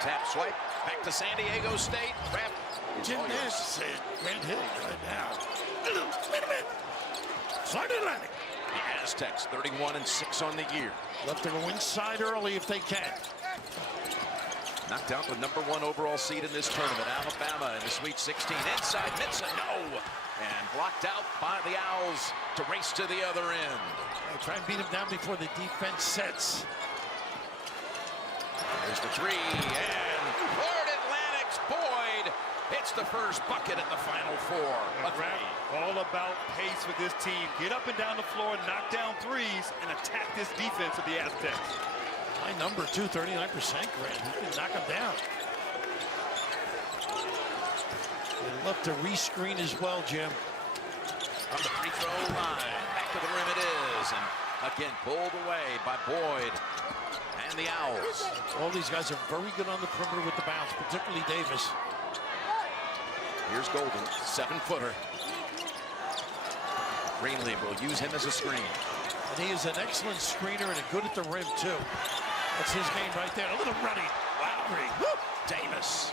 Tap swipe. Back to San Diego State. Grab. Jim Nance said Grant Hill right now. Wait a minute. Florida Atlantic. The Aztecs 31-6 on the year. Left to go inside early if they can. Knocked out the #1 overall seed in this tournament, Alabama, in the Sweet 16. Inside, Mitsa, no! And blocked out by the Owls to race to the other end. Try and beat him down before the defense sets. There's the three, and Florida Atlantic's Boyd hits the first bucket in the Final Four. All about pace with this team. Get up and down the floor, knock down threes, and attack this defense of the Aztecs. My number 2, 39%, Grant. He can knock him down. They love to rescreen as well, Jim. From the free throw line, back to the rim it is, and again pulled away by Boyd and the Owls. All these guys are very good on the perimeter with the bounce, particularly Davis. Here's Golden, 7-footer. Greenlee will use him as a screen. And he is an excellent screener and good at the rim, too. That's his game right there. A little running. Lowry. Davis.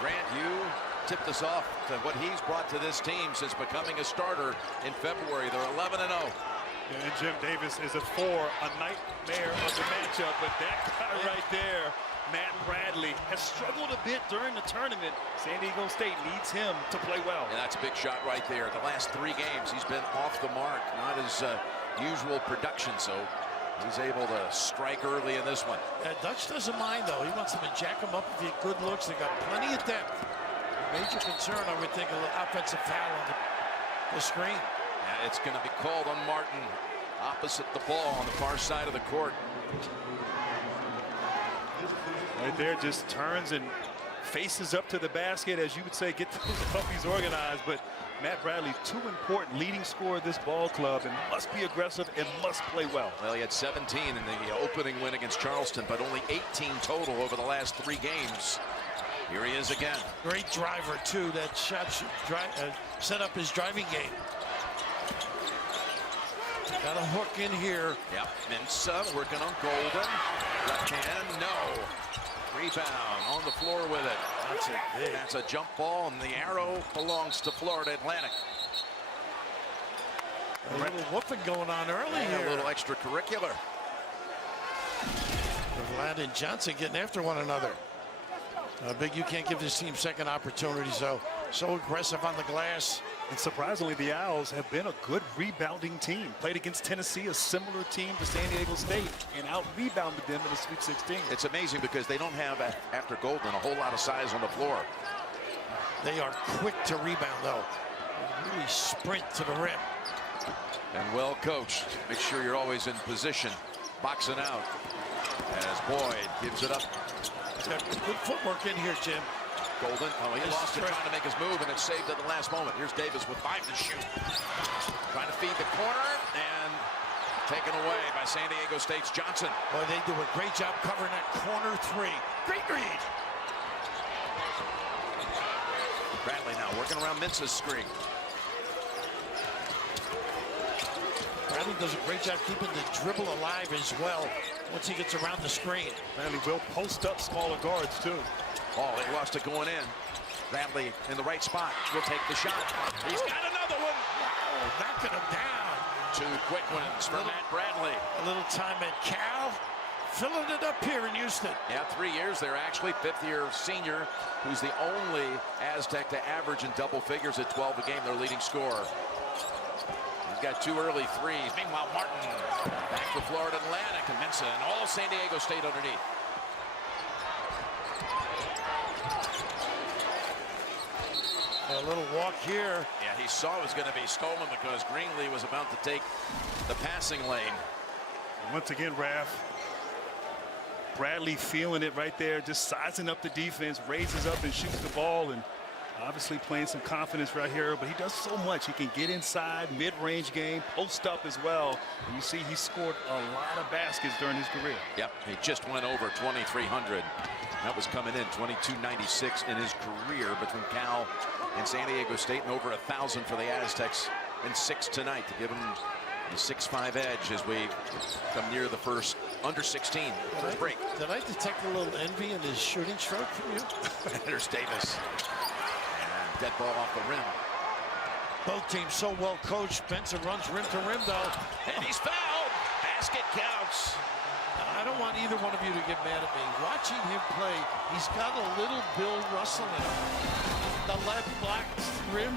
Grant, you tipped us off to what he's brought to this team since becoming a starter in February. They're 11-0. Yeah, and Jim Davis is a nightmare of the matchup, but that guy right there, Matt Bradley, has struggled a bit during the tournament. San Diego State needs him to play well. And that's a big shot right there. The last 3 games, he's been off the mark. Not his usual production, so he's able to strike early in this one. Dutch doesn't mind, though. He wants them to jack him up if you get good looks. They got plenty of depth. Major concern, I would think, a little offensive foul on the screen. And it's going to be called on Martin opposite the ball on the far side of the court. Right there, just turns and faces up to the basket, as you would say, get those puppies organized. But Matt Bradley, too important, leading scorer of this ball club, and must be aggressive and must play well. Well, he had 17 in the opening win against Charleston, but only 18 total over the last 3 games. Here he is again. Great driver, too. That shot should set up his driving game. Got a hook in here. Yep, Mensah working on Golden. Left hand, no. Rebound on the floor with it. That's a jump ball, and the arrow belongs to Florida Atlantic. A little whooping going on early here. A little extracurricular. Vlad and Johnson getting after one another. Big, you can't give this team second opportunities, though. So aggressive on the glass. And surprisingly, the Owls have been a good rebounding team. Played against Tennessee, a similar team to San Diego State, and out-rebounded them in the Sweet 16. It's amazing because they don't have, after Golden, a whole lot of size on the floor. They are quick to rebound, though. They really sprint to the rim. And well coached. Make sure you're always in position. Boxing out as Boyd gives it up. He's got good footwork in here, Jim. Golden, he lost it trying to make his move, and it's saved at the last moment. Here's Davis with 5 to shoot. Trying to feed the corner, and taken away by San Diego State's Johnson. Boy, they do a great job covering that corner 3. Great read. Bradley now working around Mensah's screen. Bradley does a great job keeping the dribble alive as well once he gets around the screen. Bradley will post up smaller guards, too. Oh, they lost it going in. Bradley in the right spot. Will take the shot. He's got another one. Wow, knocking him down. 2 quick ones for Matt Bradley. A little time at Cal. Filling it up here in Houston. Yeah, 3 years there, actually. 5th-year senior, who's the only Aztec to average in double figures at 12 a game, their leading scorer. He's got 2 early threes. Meanwhile, Martin back for Florida Atlantic and Mensah and all San Diego State underneath. A little walk here. Yeah, he saw it was going to be stolen because Greenlee was about to take the passing lane. Once again, Raph, Bradley feeling it right there, just sizing up the defense, raises up and shoots the ball, and obviously playing some confidence right here. But he does so much. He can get inside, mid-range game, post up as well. And you see he scored a lot of baskets during his career. Yep, he just went over 2,300. That was coming in 22.96 in his career between Cal and San Diego State, and over 1,000 for the Aztecs in 6 tonight to give him The 6'5" edge as we come near the first under 16 first break. Did I detect a little envy in his shooting stroke from you? There's Davis. And dead ball off the rim. Both teams so well coached. Benson runs rim to rim though. And he's fouled. Basket counts. I don't want either one of you to get mad at me. Watching him play, he's got a little Bill Russell in him. The left block rim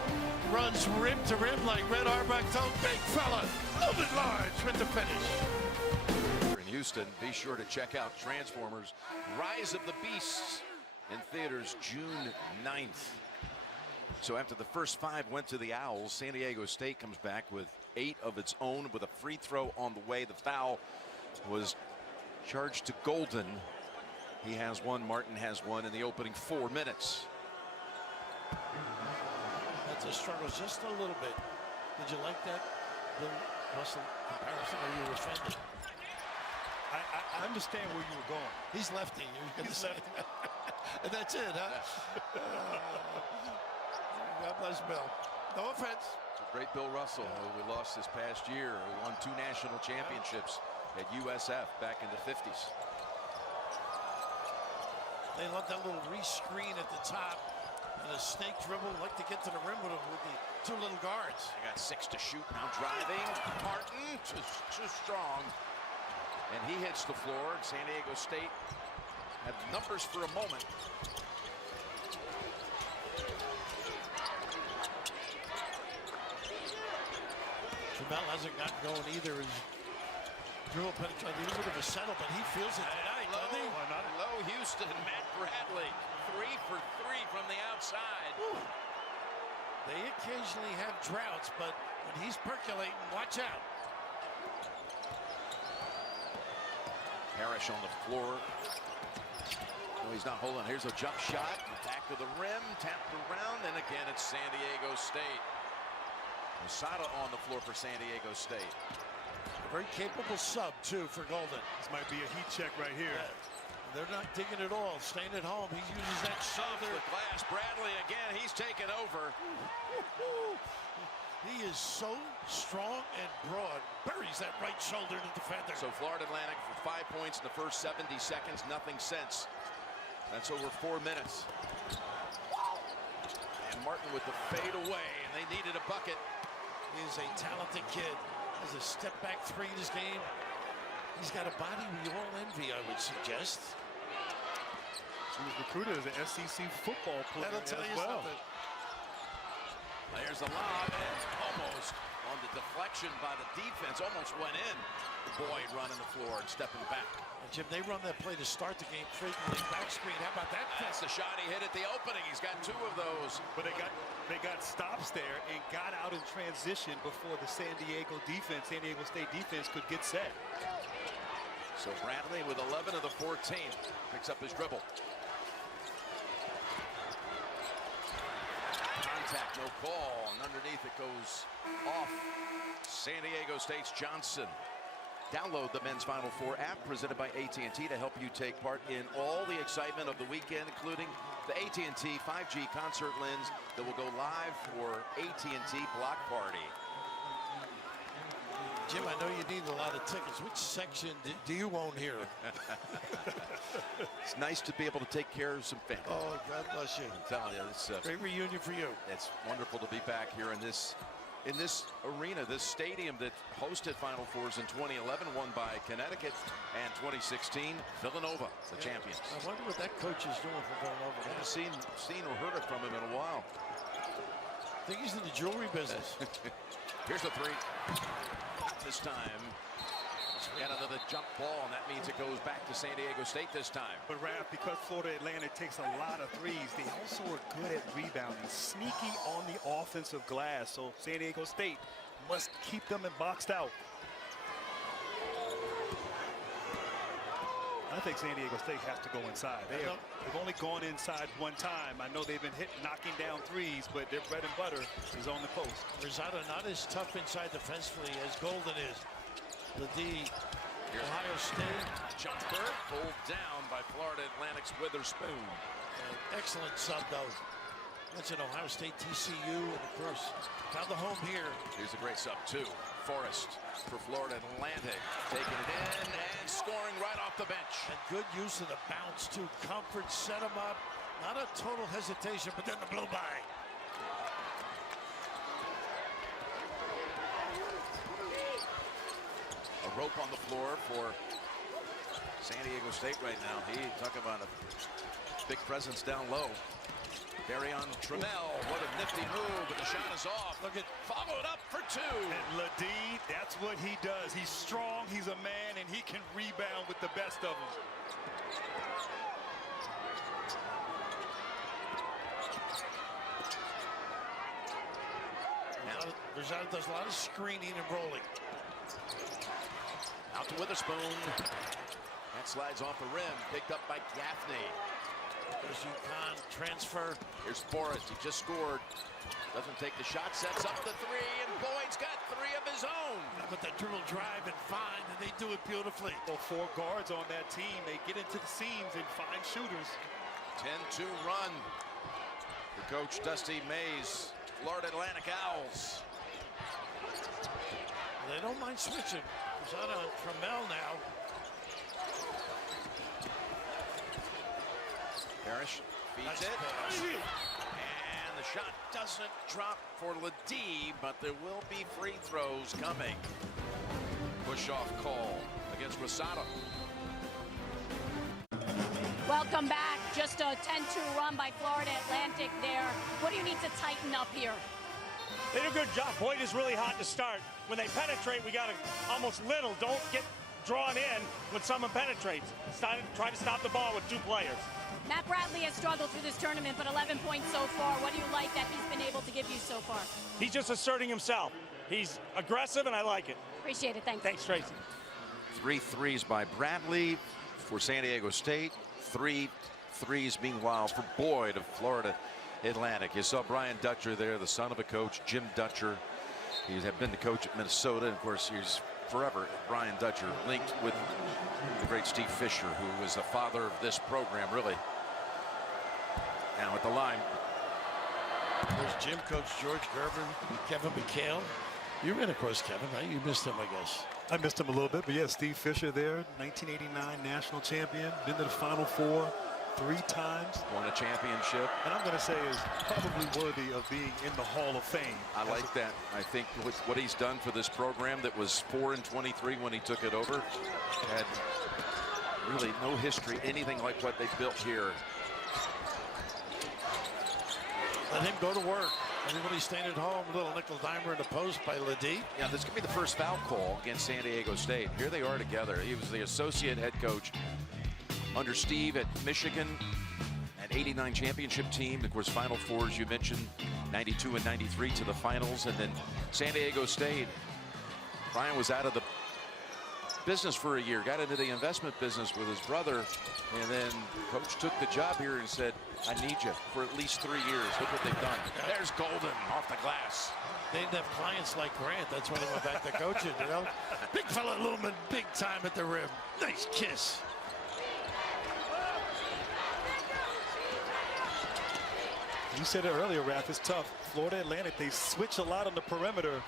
runs rim to rim like Red Auerbach told big fella. Loaded large with the finish. In Houston, be sure to check out Transformers Rise of the Beasts in theaters June 9th. So after the first 5 went to the Owls, San Diego State comes back with 8 of its own with a free throw on the way. The foul was charged to Golden. He has one, Martin has one in the opening 4 minutes. That's a struggle just a little bit. Did you like that Bill Russell comparison, or you were offended? I understand where you were going. He's lefty. He's lefty. And that's it, huh? God bless Bill. No offense. Great Bill Russell, who we lost this past year, who won 2 national championships at USF back in the 50s. They love that little re-screen at the top and a snake dribble. Like to get to the rim with the 2 little guards. They got 6 to shoot now. Driving, Martin too strong, and he hits the floor. San Diego State had numbers for a moment. Jamel hasn't gotten going either. His dribble penetration, a little bit of a settle, but he feels it tonight, doesn't he? Low Houston, Matt Bradley, 3 for 3 from the outside. Whew. They occasionally have droughts, but when he's percolating, watch out. Parrish on the floor. No, he's not holding. Here's a jump shot. Back to the rim, tapped around, and again it's San Diego State. Masada on the floor for San Diego State. A very capable sub, too, for Golden. This might be a heat check right here. They're not digging it all. Staying at home. He uses that shoulder. The glass. Bradley again. He's taken over. He is so strong and broad. Buries that right shoulder to the defender. So Florida Atlantic for 5 points in the first 70 seconds. Nothing since. That's over 4 minutes. And Martin with the fade away. And they needed a bucket. He is a talented kid. Has a step back 3 in his game. He's got a body we all envy, I would suggest. He was recruited as an SEC football player. That'll tell you well. something. There's a lob, and almost on the deflection by the defense, almost went in. Boyd running the floor and stepping back. And Jim, they run that play to start the game frequently. Back screen, how about that? That's the shot he hit at the opening. He's got 2 of those. But they got stops there and got out in transition before the San Diego State defense could get set. So Bradley with 11 of the 14 picks up his dribble. Contact, no call, and underneath it goes off. San Diego State's Johnson. Download the Men's Final Four app presented by AT&T to help you take part in all the excitement of the weekend, including the AT&T 5G concert lens that will go live for AT&T Block Party. Jim, I know you need a lot of tickets. Which section do you own here? It's nice to be able to take care of some family. Oh, God bless you. I'm telling you, it's Great reunion for you. It's wonderful to be back here in this arena, this stadium that hosted Final Fours in 2011, won by Connecticut, and 2016 Villanova, the champions. I wonder what that coach is doing for Villanova. I haven't seen or heard from him in a while. I think he's in the jewelry business. Here's the 3. This time, got another jump ball, and that means it goes back to San Diego State this time. But Raph, because Florida Atlantic takes a lot of threes, they also are good at rebounding, sneaky on the offensive glass. So San Diego State must keep them boxed out. I think San Diego State has to go inside. They've only gone inside 1 time. I know they've been knocking down threes, but their bread and butter is on the post. Rosado not as tough inside defensively as Golden is. The D, Ohio State. Jumper pulled down by Florida Atlantic's Witherspoon. Excellent sub, though. That's an Ohio State TCU, and of course, found the home here. Here's a great sub, too. Forrest for Florida Atlantic, taking it in and scoring right off the bench. And good use of the bounce, too. Comfort set him up. Not a total hesitation, but then the blow by. A rope on the floor for San Diego State right now. He talk about a big presence down low. Barry on Trammell. What a nifty move, but the shot is off. Look at, followed up for two. And Ladie, that's what he does. He's strong, he's a man, and he can rebound with the best of them. Rosado does a lot of screening and rolling. Out to Witherspoon. That slides off the rim. Picked up by Gaffney. There's UConn transfer. Here's Forrest. He just scored. Doesn't take the shot. Sets up the three. And Boyd's got three of his own. But the dribble drive and find, and they do it beautifully. Well, 4 guards on that team. They get into the seams and find shooters. 10-2 run for Coach Dusty Mays. Florida Atlantic Owls. They don't mind switching. Rosado and Trammell now. Parrish feeds it. And the shot doesn't drop for Ladie, but there will be free throws coming. Push-off call against Rosado. Welcome back. Just a 10-2 run by Florida Atlantic there. What do you need to tighten up here? They do a good job. Boyd is really hot to start. When they penetrate, we got to almost little. Don't get drawn in when someone penetrates. Try to stop the ball with 2 players. Matt Bradley has struggled through this tournament, but 11 points so far. What do you like that he's been able to give you so far? He's just asserting himself. He's aggressive, and I like it. Appreciate it. Thanks. Thanks, Tracy. 3 threes by Bradley for San Diego State. 3 threes, meanwhile, for Boyd of Florida Atlantic. You saw Brian Dutcher there, the son of a coach, Jim Dutcher. He's been the coach at Minnesota, and of course, he's forever Brian Dutcher linked with the great Steve Fisher, who was the father of this program, really. Now at the line. There's Jim coach George Gervin, Kevin McHale. You ran across Kevin, right? You missed him, I guess. I missed him a little bit, but yeah, Steve Fisher there, 1989 national champion, been to the Final Four 3 times. Won a championship. And I'm going to say is probably worthy of being in the Hall of Fame. I like that. I think what he's done for this program that was 4-23 when he took it over had really no history, anything like what they built here. Let him go to work. Everybody staying at home. Little nickel dimer in the post by Ladie. Yeah, this could be the first foul call against San Diego State. Here they are together. He was the associate head coach under Steve at Michigan, an '89 championship team. Of course, Final Fours, you mentioned, 92 and 93 to the finals. And then San Diego State. Brian was out of the business for a year, got into the investment business with his brother. And then coach took the job here and said, I need you for at least 3 years. Look what they've done. There's Golden off the glass. They didn't have clients like Grant. That's when he went back to coaching, you know. Big fella looming big time at the rim. Nice kiss. You said it earlier, Raph, it's tough. Florida Atlantic, they switch a lot on the perimeter.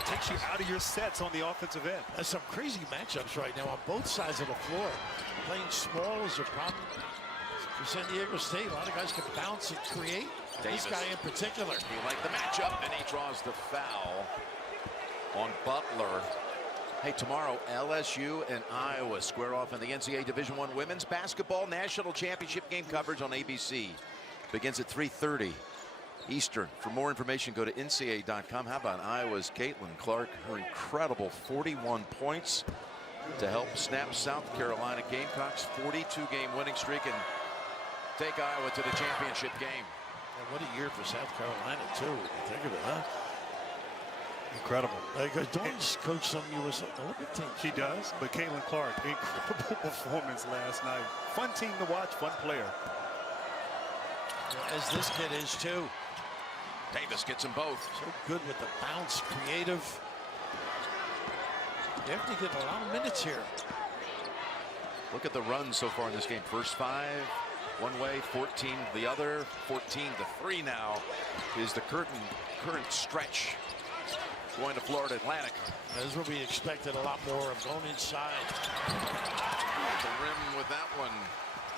It takes you out of your sets on the offensive end. There's some crazy matchups right now on both sides of the floor. Playing small is a problem for San Diego State. A lot of guys can bounce and create. This guy in particular. He liked the matchup, and he draws the foul on Butler. Hey, tomorrow, LSU and Iowa square off in the NCAA Division I Women's Basketball National Championship game coverage on ABC. Begins at 3:30 Eastern. For more information, go to NCAA.com. How about Iowa's Caitlin Clark? Her incredible 41 points to help snap South Carolina Gamecocks' 42-game winning streak and take Iowa to the championship game. And what a year for South Carolina, too. Think of it, huh? Incredible. Dawn's coached some U.S. Olympic teams. She does, but Caitlin Clark, incredible performance last night. Fun team to watch, fun player. As this kid is, too. Davis gets them both. So good with the bounce, creative. They have to get a lot of minutes here. Look at the run so far in this game. First 5 one way, 14 the other, 14 to 3 now is the current stretch going to Florida Atlantic. This is what we expected a lot more of, going inside. At the rim with that one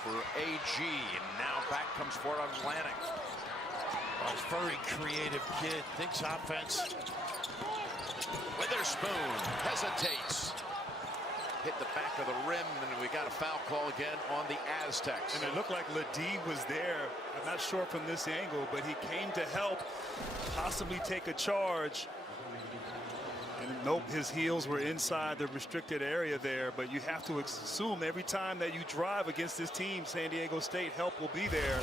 for AG, and now back comes Florida Atlantic. Oh, he's a very creative kid, thinks offense. Witherspoon hesitates. Hit the back of the rim, and we got a foul call again on the Aztecs. And it looked like Ledee was there. I'm not sure from this angle, but he came to help, possibly take a charge. And nope, his heels were inside the restricted area there. But you have to assume every time that you drive against this team, San Diego State, help will be there.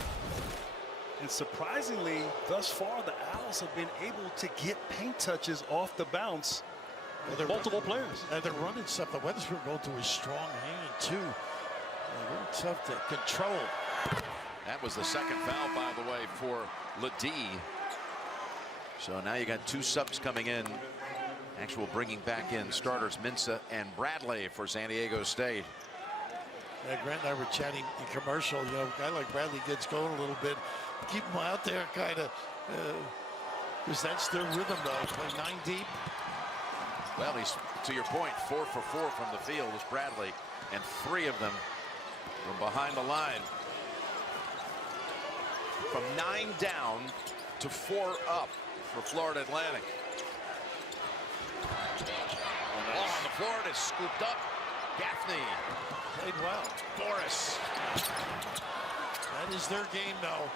And surprisingly, thus far, the Owls have been able to get paint touches off the bounce. Well, Multiple players. They're running stuff. The Weatherspoon going to his strong hand, too. Very tough to control. That was the second foul, by the way, for Ledee. So now you got two subs coming in. Actual bringing back in starters Mensah and Bradley for San Diego State. Yeah, Grant and I were chatting in commercial. You know, a guy like Bradley gets going a little bit. Keep him out there, kind of, because that's their rhythm, though. Play 9 deep. Well, he's, to your point, 4 for 4 from the field was Bradley, and 3 of them from behind the line. From 9 down to 4 up for Florida Atlantic. Ball on the floor, it is scooped up. Gaffney Played well. Boris. That is their game, though.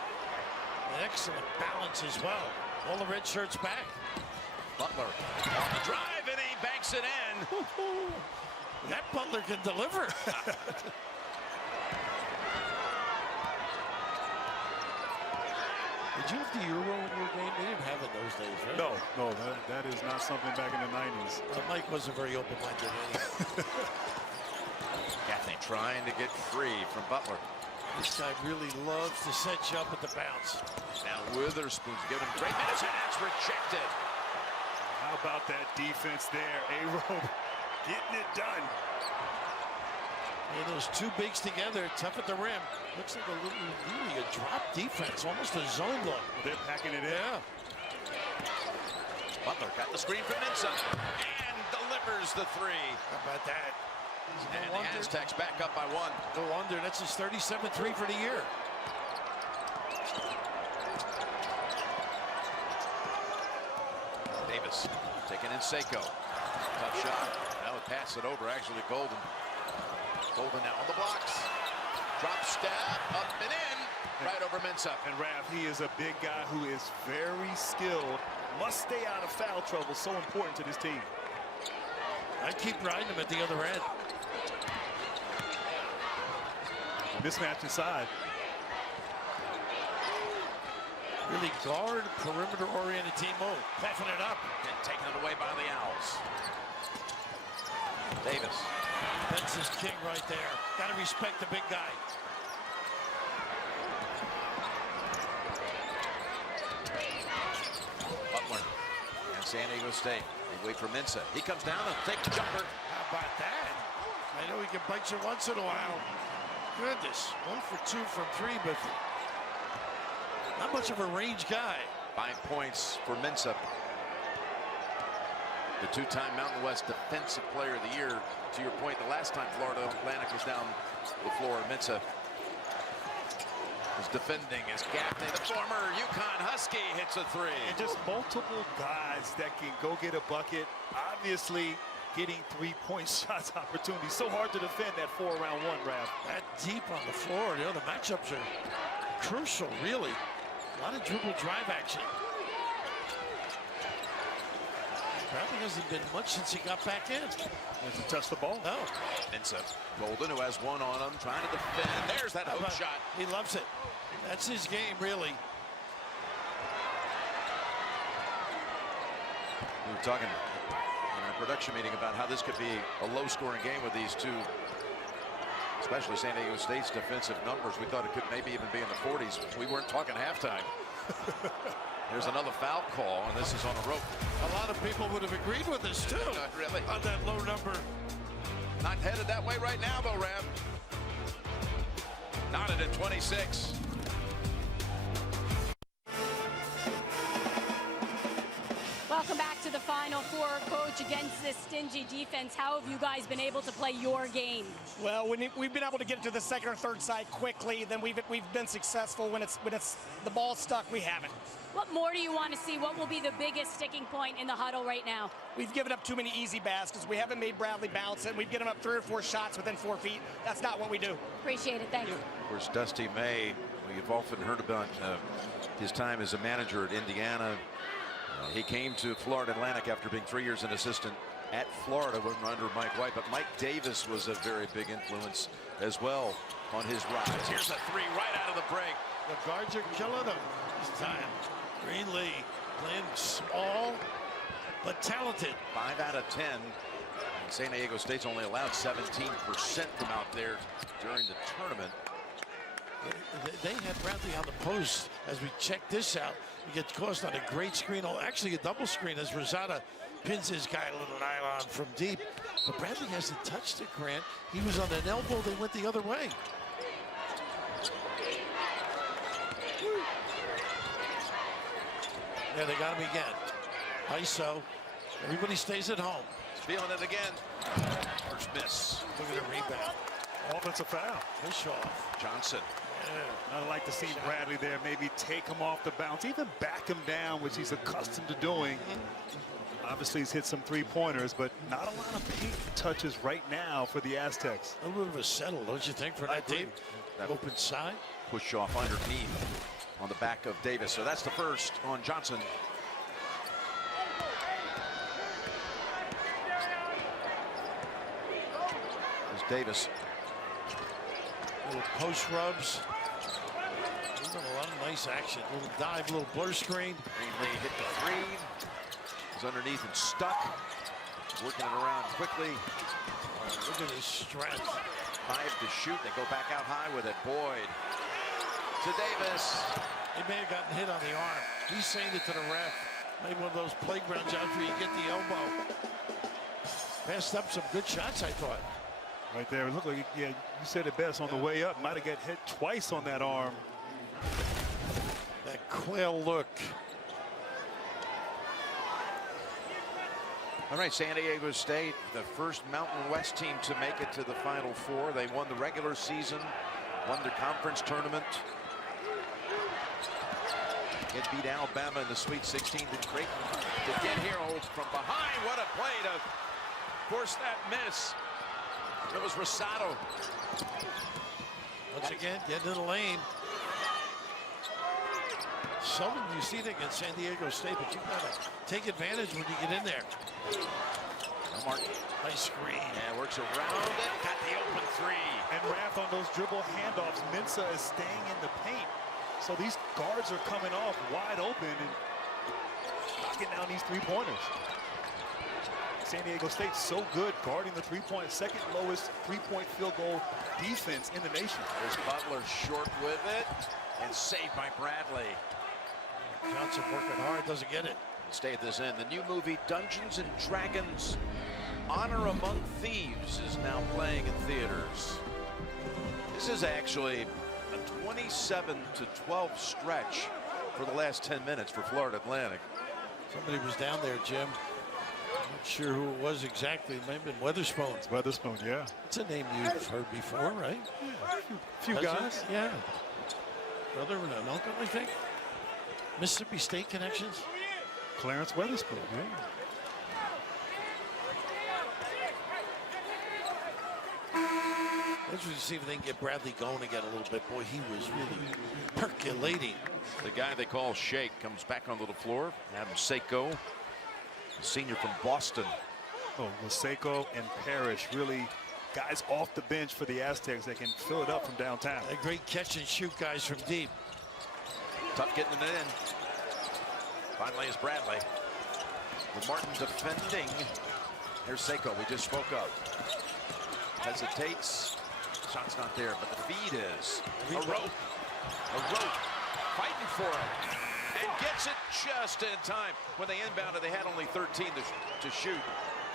An excellent balance as well. All the red shirts back. Butler on the drive, and he banks it in. That Butler can deliver. Did you have the Euro in your game? They didn't have it those days, right? No, that is not something back in the 90s. Mike wasn't very open-minded anyway. Gaffney trying to get free from Butler. This guy really loves to set you up at the bounce. Now Witherspoon's giving great minutes, and it's rejected. How about that defense there? A-Robe getting it done. And those two bigs together, tough at the rim. Looks like really a drop defense, almost a zone look. They're packing it in. Yeah. Butler got the screen from Mensah and delivers the 3. How about that? And the Aztecs back up by 1. No wonder. That's his 37th 3 for the year. Davis taking in Seiko. Tough shot. Now would pass it over actually to Golden. Golden now on the blocks. Drop step, up and in. Right over Mensah. And Raph, he is a big guy who is very skilled. Must stay out of foul trouble. So important to this team. I keep riding him at the other end. Mismatch inside. Really guard, perimeter-oriented team mode. Puffing it up. And taken it away by the Owls. Davis. That's his king right there. Got to respect the big guy. Butler and San Diego State. They wait for Mensah. He comes down and takes the jumper. How about that? I know he can bite you once in a while. Goodness, 1 for 2 from 3, but not much of a range guy. 5 points for Mensah. The 2-time Mountain West Defensive Player of the Year. To your point, the last time Florida Atlantic was down the floor, Mensah was defending as Gaffney, the former UConn Husky, hits a 3. And just multiple guys that can go get a bucket. Obviously, getting 3-point shots opportunities. So hard to defend that 4-round 1, Raph. That deep on the floor. You know, the matchups are crucial, really. A lot of dribble drive action. Bradley hasn't been much since he got back in. To touch the ball. No. Mensah, Golden, who has one on him, trying to defend. There's that hook shot. He loves it. That's his game, really. We were talking in our production meeting about how this could be a low-scoring game with these two, especially San Diego State's defensive numbers. We thought it could maybe even be in the 40s. We weren't talking halftime. There's another foul call, and this is on a rope. A lot of people would have agreed with us, too. Really? On that low number. Not headed that way right now, though, Ram. Knotted at 26. Welcome back to the Final Four. against this stingy defense, how have you guys been able to play your game? Well, we've been able to get to the second or third side quickly. Then we've been successful. When it's the ball's stuck, we haven't. What more do you want to see? What will be the biggest sticking point in the huddle right now? We've given up too many easy baskets. We haven't made Bradley bounce it. We've given up 3 or 4 shots within 4 feet. That's not what we do. Appreciate it. Thank you. Of course, Dusty May, we've often heard about his time as a manager at Indiana. He came to Florida Atlantic after being 3 years an assistant at Florida under Mike White. But Mike Davis was a very big influence as well on his rise. Here's a 3 right out of the break. The guards are killing him this time. Greenlee playing small but talented. 5 out of 10. And San Diego State's only allowed 17% from out there during the tournament. They had Bradley on the post. As we check this out, he gets crossed on a great screen. Oh, actually a double screen as Rosada pins his guy a little nylon from deep. But Bradley hasn't touched it, Grant. He was on an elbow. They went the other way. Yeah, they got him again. ISO. Everybody stays at home. He's feeling it again. First miss. Look at the rebound. Offensive foul. Push off. Johnson. Yeah. I'd like to see Bradley there maybe take him off the bounce, even back him down, which he's accustomed to doing. Obviously, he's hit some 3-pointers, but not a lot of paint touches right now for the Aztecs. A little bit of a settle, don't you think, for that team? That open side. Push off underneath on the back of Davis. So that's the first on Johnson. There's Davis. Little post rubs. He's done a lot of nice action. Little dive, little blur screen. Greenlee hit the 3. He's underneath and stuck. Working it around quickly. Look at his strength. 5 to shoot. They go back out high with it. Boyd to Davis. He may have gotten hit on the arm. He's saying it to the ref. Maybe one of those playground jobs where you get the elbow. Passed up some good shots, I thought. Right there. It looked like, yeah, you said it best on the way up. Might have got hit twice on that arm. That quail look. All right, San Diego State, the first Mountain West team to make it to the Final Four. They won the regular season, won their conference tournament. It beat Alabama in the Sweet 16. Did great to get here from behind. What a play to force that miss. It was Rosado. Once again, getting in the lane. Seldom you see that against San Diego State, but you've got to take advantage when you get in there. Mark. Nice screen. Yeah, works around it. Got the open 3. And Rath on those dribble handoffs. Mensah is staying in the paint. So these guards are coming off wide open and knocking down these 3-pointers. San Diego State's so good guarding the 3-point, second lowest 3-point field goal defense in the nation. There's Butler short with it and saved by Bradley. Johnson working hard, doesn't get it. Stay at this end. The new movie Dungeons and Dragons Honor Among Thieves is now playing in theaters. This is actually a 27-12 stretch for the last 10 minutes for Florida Atlantic. Somebody was down there, Jim. Not sure who it was exactly. It may have been Weatherspoon. Weatherspoon, yeah. It's a name you've heard before, right? Yeah, a few guys. Yeah. Brother and an uncle, I think. Mississippi State connections. Clarence Weatherspoon, yeah. Let's see if they can get Bradley going again a little bit. Boy, he was really percolating. The guy they call Shake comes back onto the floor. Adam Seiko, senior from Boston. Oh, Seiko and Parrish, really guys off the bench for the Aztecs that can fill it up from downtown. A great catch and shoot guys from deep. Tough getting it in. Finally is Bradley. With Martin defending. Here's Seiko, we just spoke of. Hesitates. Shot's not there, but the feed is. A rope. Fighting for it. And gets it just in time. When they inbounded, they had only 13 to shoot.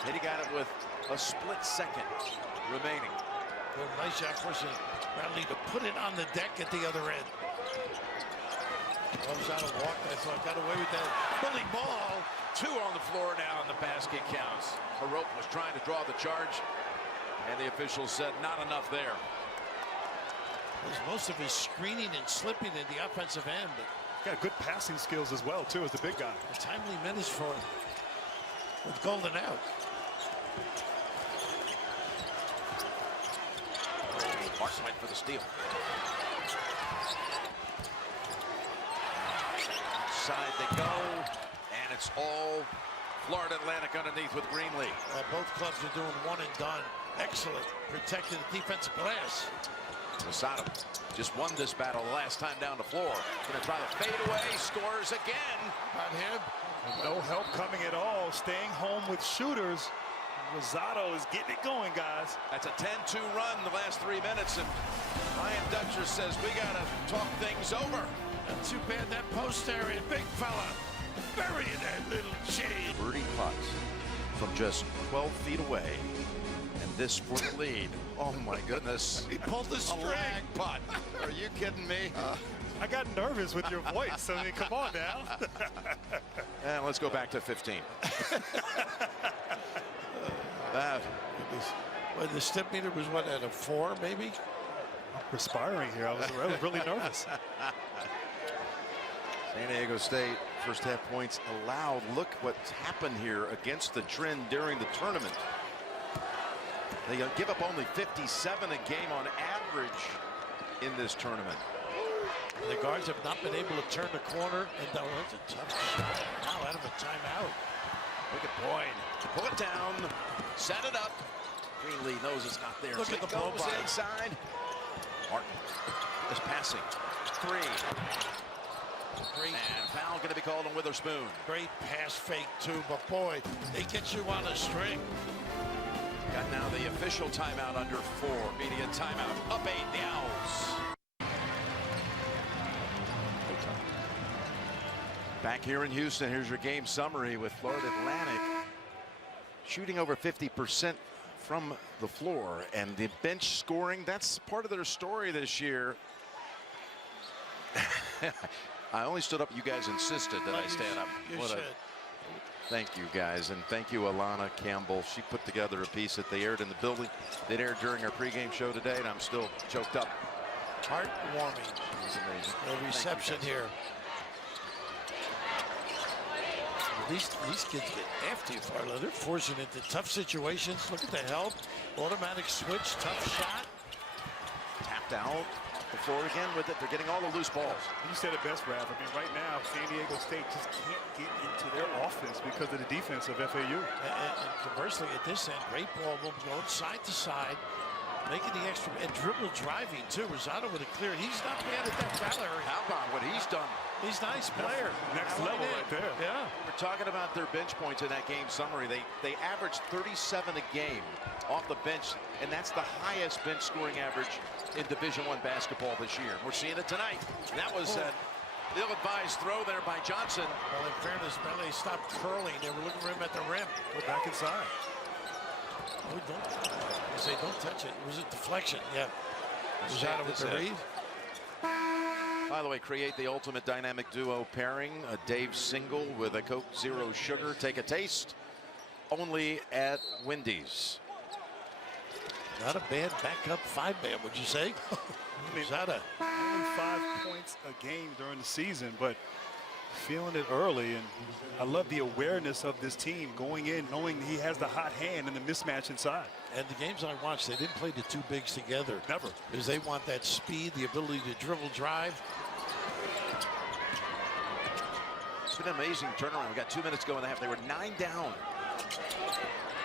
And he got it with a split second remaining. Well, nice job forcing Bradley to put it on the deck at the other end. Comes out and walked. I thought got away with that bully ball. 2 on the floor now, and the basket counts. Harop was trying to draw the charge, and the officials said not enough there. Most of his screening and slipping in the offensive end. Got good passing skills as well, too, as the big guy. A timely minutes for him with Golden out. Martin went for the steal. Side they go, and it's all Florida Atlantic underneath with Greenlee. Both clubs are doing one and done. Excellent. Protecting the defensive glass. Rosado just won this battle the last time down the floor. Going to try to fade away, scores again. On him. No help coming at all. Staying home with shooters. Rosado is getting it going, guys. That's a 10-2 run the last 3 minutes, and Ryan Dutcher says we got to talk things over. Not too bad that post area, big fella. Burying that little shade. Birdie putts from just 12 feet away, and this for the lead. Oh my goodness. He pulled the A string. lag putt. Are you kidding me? I got nervous with your voice. I mean, come on now. And let's go back to 15. Well, the step meter was what, at a 4 maybe? I'm perspiring here. I was really nervous. San Diego State first half points allowed. Look what's happened here against the trend during the tournament. They give up only 57 a game on average in this tournament. The guards have not been able to turn the corner, and that's a tough shot. Now out of a timeout. Look at Boyd. Pull it down, set it up. Greenlee knows it's not there. Look So at the it goes blow-by. inside. Martin is passing. 3. Great, And foul going to be called on Witherspoon. great pass fake too, but boy, they get you on a string. Got now the official timeout under 4. Media timeout. Up 8, the Owls. Back here in Houston, here's your game summary with Florida Atlantic shooting over 50% from the floor, and the bench scoring, that's part of their story this year. I only stood up. You guys insisted that I stand up. You What a- should. Thank you, guys, and thank you, Alana Campbell. She put together a piece that they aired in the building. It aired during our pregame show today, and I'm still choked up. Heartwarming. It was amazing. The reception Thank you, guys. here. These kids get after you, Farlow. They're forcing into tough situations. Look at the help. Automatic switch, tough shot. Tapped out the floor again with it. They're getting all the loose balls. You said it best, Raph. I mean, right now, San Diego State just can't get into their offense because of the defense of FAU. And conversely, at this end, great ball movement going side to side, making the extra, and dribble driving too. Rosado with a clear. He's not bad at that foul area. How about what he's done? He's a nice player. Next I like level it. right there. Yeah. We're talking about their bench points in that game summary. They averaged 37 a game off the bench, and that's the highest bench scoring average in Division I basketball this year. We're seeing it tonight. And that was an ill-advised throw there by Johnson. Well, in fairness, Bele stopped curling. They were looking for him at the rim. We're back inside. Oh, don't. They say don't touch it. It was a deflection. Yeah. Rosado with This the is it. read. By the way, create the ultimate dynamic duo pairing. A Dave single with a Coke Zero Sugar. Take a taste. Only at Wendy's. Not a bad backup 5-man, would you say? I mean, Rosado. only 5 points a game during the season, but feeling it early. And I love the awareness of this team going in, knowing he has the hot hand and the mismatch inside. And the games I watched, they didn't play the two bigs together. Never. Because they want that speed, the ability to dribble drive. It's been an amazing turnaround. We got 2 minutes to go in the half. They were 9 down.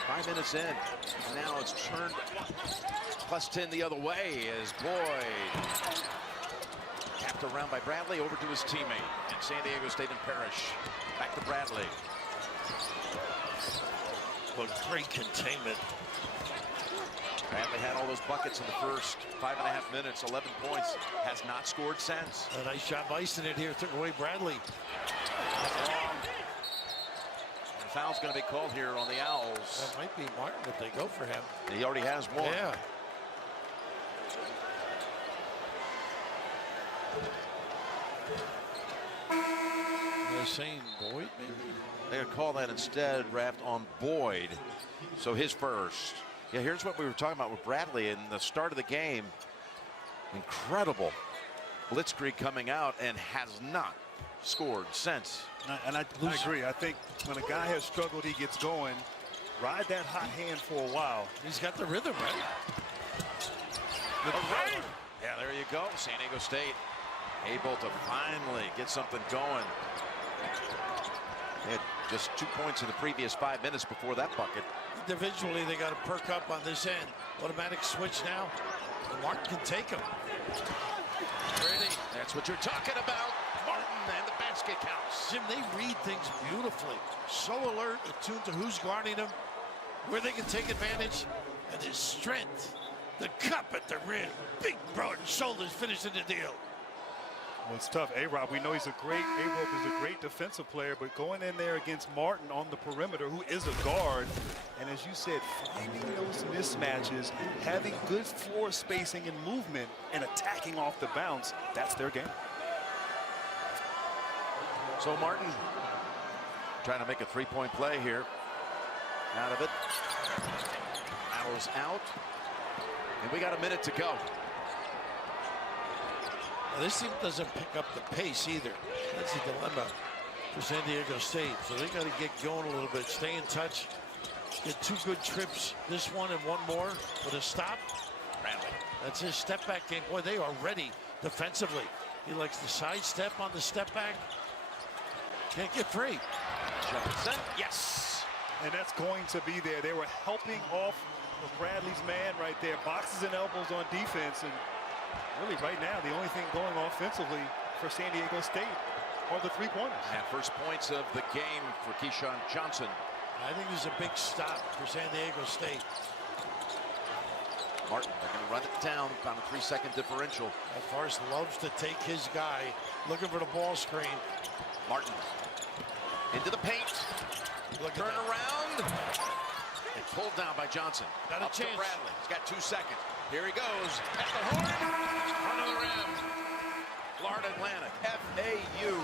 5 minutes in. And now it's turned +10 the other way as Boyd tapped around by Bradley over to his teammate. And San Diego State and Parrish. Back to Bradley. But great containment. Bradley had all those buckets in the first 5.5 minutes, 11 points. Has not scored since. A nice job icing it here. Took away Bradley. The foul's going to be called here on the Owls. That might be Martin if they go for him. He already has one. Yeah. saying Boyd, maybe? They're going to call that instead, Raft on Boyd. So his first. Yeah, here's what we were talking about with Bradley in the start of the game. Incredible blitzkrieg coming out and has not scored since. And I agree. I think when a guy has struggled, he gets going. Ride that hot hand for a while. He's got the rhythm, right? Yeah, there you go. San Diego State able to finally get something going. They had just 2 points in the previous 5 minutes before that bucket. Individually, they got to perk up on this end. Automatic switch now. Martin can take him. Ready. That's what you're talking about. Martin, and the basket counts. Jim, they read things beautifully. So alert, attuned to who's guarding them, where they can take advantage, and his strength. The cup at the rim. Big broad shoulders finishing the deal. Well, it's tough. A-Rob, we know A-Rob is a great defensive player, but going in there against Martin on the perimeter, who is a guard, and as you said, finding those mismatches, having good floor spacing and movement, and attacking off the bounce, that's their game. So Martin trying to make a three-point play here. Out of it. Fouls out. And we got a minute to go. Now, this team doesn't pick up the pace either. That's a dilemma for San Diego State. So they got to get going a little bit, stay in touch, get 2 good trips, this one and one more with a stop. Bradley. That's his step back game. Boy, they are ready defensively. He likes the side step on the step back. Can't get free. Johnson, yes. And that's going to be there. They were helping off of Bradley's man right there. Boxes and elbows on defense. And really right now, the only thing going offensively for San Diego State are the three-pointers. And first points of the game for Keyshawn Johnson. I think there's a big stop for San Diego State. Martin, they're going to run it down. Found a 3-second differential. Forrest loves to take his guy, looking for the ball screen. Martin into the paint. Turn around. And pulled down by Johnson. Got a Up chance. to Bradley. He's got 2 seconds. Here he goes. At the horn. Front of the rim. Florida Atlantic. FAU.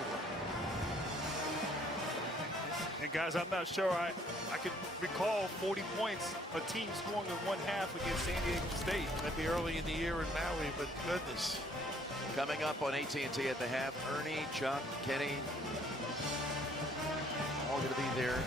And guys, I'm not sure I could recall 40 points a team scoring in one half against San Diego State. That'd be early in the year in Maui, but goodness. Coming up on AT&T at the half, Ernie, Chuck, Kenny, all going to be there.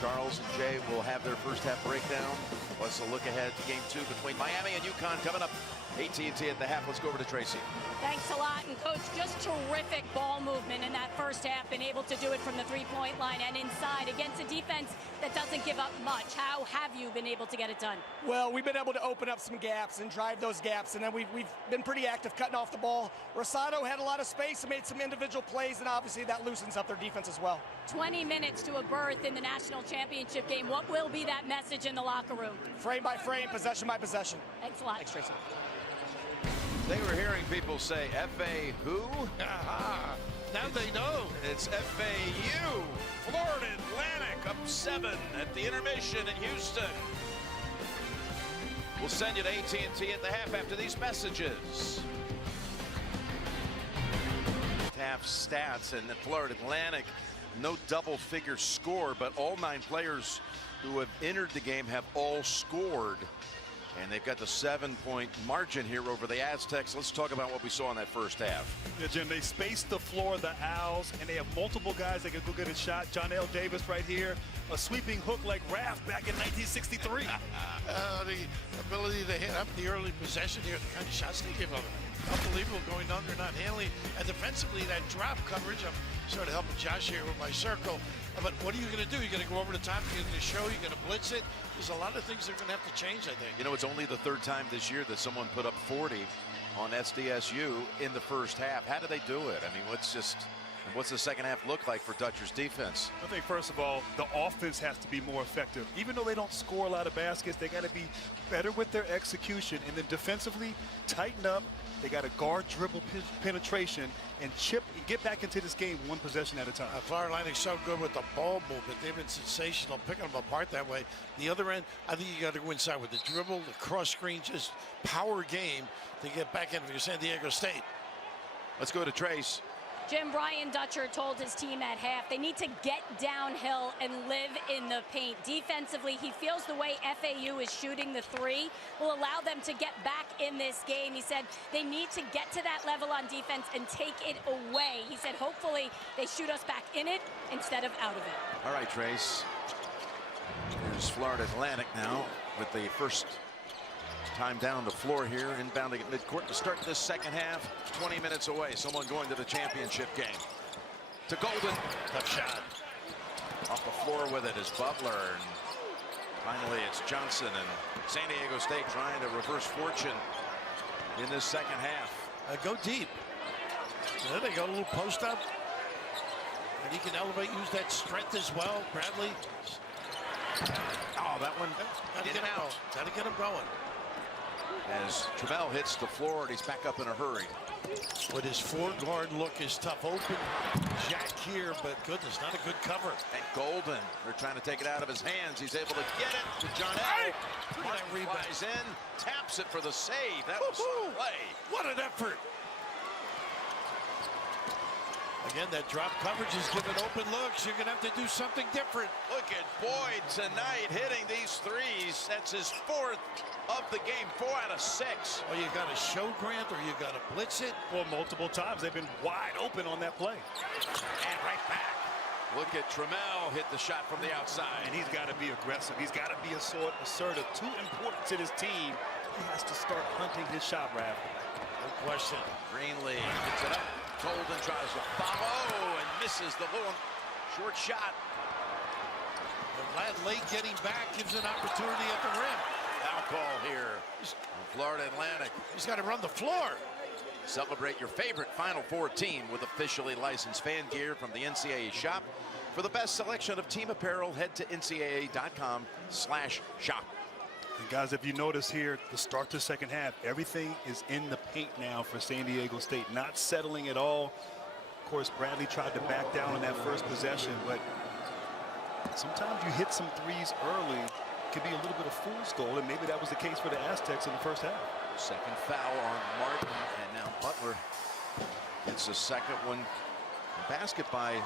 Charles and Jay will have their first half breakdown. Plus a look ahead to game 2 between Miami and UConn coming up. AT&T at the half. Let's go over to Tracy. Thanks a lot. And, Coach, just terrific ball movement in that first half. Been able to do it from the three-point line and inside against a defense that doesn't give up much. How have you been able to get it done? Well, we've been able to open up some gaps and drive those gaps, and then we've been pretty active cutting off the ball. Rosado had a lot of space and made some individual plays, and obviously that loosens up their defense as well. 20 minutes to a berth in the national championship game. What will be that message in the locker room? Frame by frame, possession by possession. Thanks a lot. Thanks, Tracy. They were hearing people say FA who? Aha. Now they know. It's FAU. Florida Atlantic up 7 at the intermission in Houston. We'll send you to AT&T at the half after these messages. Half stats, and the Florida Atlantic, no double-figure score, but all 9 players who have entered the game have all scored. And they've got the 7-point margin here over the Aztecs. Let's talk about what we saw in that first half. Yeah, Jim, they spaced the floor, the Owls, and they have multiple guys that can go get a shot. John L. Davis right here, a sweeping hook like Raft back in 1963. The ability to hit up the early possession here, the kind of shots they give up. Unbelievable going under, not handling. And defensively, that drop coverage, I'm sort of helping Josh here with my circle. But what are you going to do? You're going to go over the top, you're going to show, you're going to blitz it. There's a lot of things that are going to have to change, I think. You know, it's only the 3rd time this year that someone put up 40 on SDSU in the first half. How do they do it? I mean, what's the second half look like for Dutcher's defense? I think, first of all, the offense has to be more effective. Even though they don't score a lot of baskets, they got to be better with their execution. And then defensively, tighten up. They got to guard dribble penetration and chip and get back into this game 1 possession at a time. Florida Atlantic's so good with the ball movement. They've been sensational, picking them apart that way. The other end, I think you got to go inside with the dribble, the cross screen, just power game to get back into San Diego State. Let's go to Trace. Jim, Brian Dutcher told his team at half they need to get downhill and live in the paint. Defensively, he feels the way FAU is shooting the three will allow them to get back in this game. He said they need to get to that level on defense and take it away. He said hopefully they shoot us back in it instead of out of it. All right, Trace. Here's Florida Atlantic now with the first time down the floor here, inbounding at midcourt to start this second half. 20 minutes away. Someone going to the championship game. To Golden. Tough shot. Off the floor with it is Butler. And finally, it's Johnson, and San Diego State trying to reverse fortune in this second half. Go deep. There they go, a little post up. And he can elevate, use that strength as well. Bradley. Oh, that one didn't out. Got to get him going. As Trammell hits the floor, and he's back up in a hurry. With his four-guard look is tough. Open Jack here, but goodness, not a good cover. And Golden, they're trying to take it out of his hands. He's able to get it to John L. Martin flies in, taps it for the save. That was a play. What an effort. Again, that drop coverage is giving open looks. You're going to have to do something different. Look at Boyd tonight hitting these threes. That's his fourth of the game, 4 out of 6. Well, you got to show Grant or you got to blitz it. Well, multiple times. They've been wide open on that play. And right back. Look at Trammell hit the shot from the outside. And he's got to be aggressive. He's got to be assertive. Too important to this team. He has to start hunting his shot, Rav. No question. Greenlee gets it up. Golden tries to follow and misses the little short shot. The lad late getting back gives an opportunity at the rim. Foul call here from Florida Atlantic. He's got to run the floor. Celebrate your favorite Final Four team with officially licensed fan gear from the NCAA shop. For the best selection of team apparel, head to ncaa.com/shop. And guys, if you notice here, the start to second half, everything is in the paint now for San Diego State, not settling at all. Of course, Bradley tried to back down on that first possession, but sometimes you hit some threes early, it could be a little bit of fool's gold, and maybe that was the case for the Aztecs in the first half. Second foul on Martin, and now Butler gets the second one. A basket by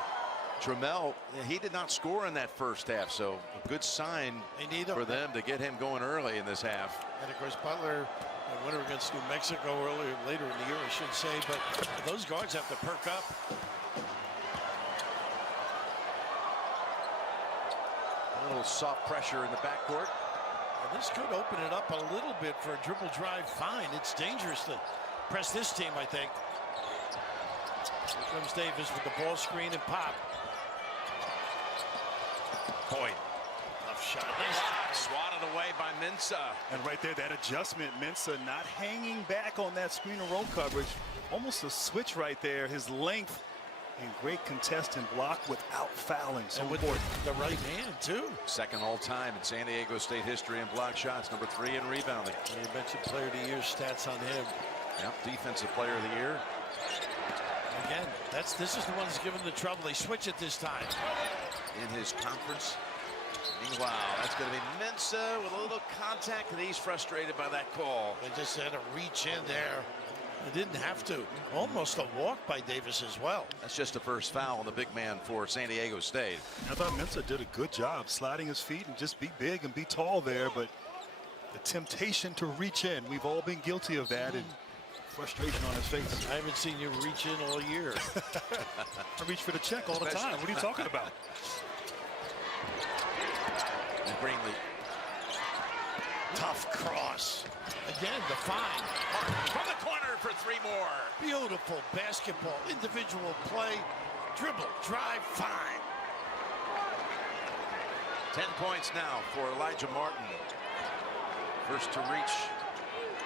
Trammell. He did not score in that first half, so a good sign for them to get him going early in this half. And of course, Butler, a winner against New Mexico later in the year, I should say, but those guards have to perk up. A little soft pressure in the backcourt. And this could open it up a little bit for a dribble drive. Fine, it's dangerous to press this team, I think. Here comes Davis with the ball screen and pop. Boyd. Tough shot. Swatted away by Mensah. And right there, that adjustment, Mensah not hanging back on that screen and roll coverage. Almost a switch right there. His length and great contest and block without fouling. So and with the right hand, too. Second all-time in San Diego State history in block shots. Number 3 in rebounding. And you mentioned player of the year stats on him. Yep, defensive player of the year. Again, this is the one that's giving the trouble. They switch it this time. In his conference. Meanwhile, that's going to be Mensah with a little contact, and he's frustrated by that call. They just had to reach in there. They didn't have to. Almost a walk by Davis as well. That's just the first foul on the big man for San Diego State. I thought Mensah did a good job sliding his feet and just be big and be tall there, but the temptation to reach in, we've all been guilty of that, and frustration on his face. I haven't seen you reach in all year. I reach for the check all the time. What are you talking about? And Greenlee. Tough cross. Again, the find. From the corner for 3 more. Beautiful basketball, individual play, dribble, drive, fine. 10 points now for Elijah Martin. First to reach.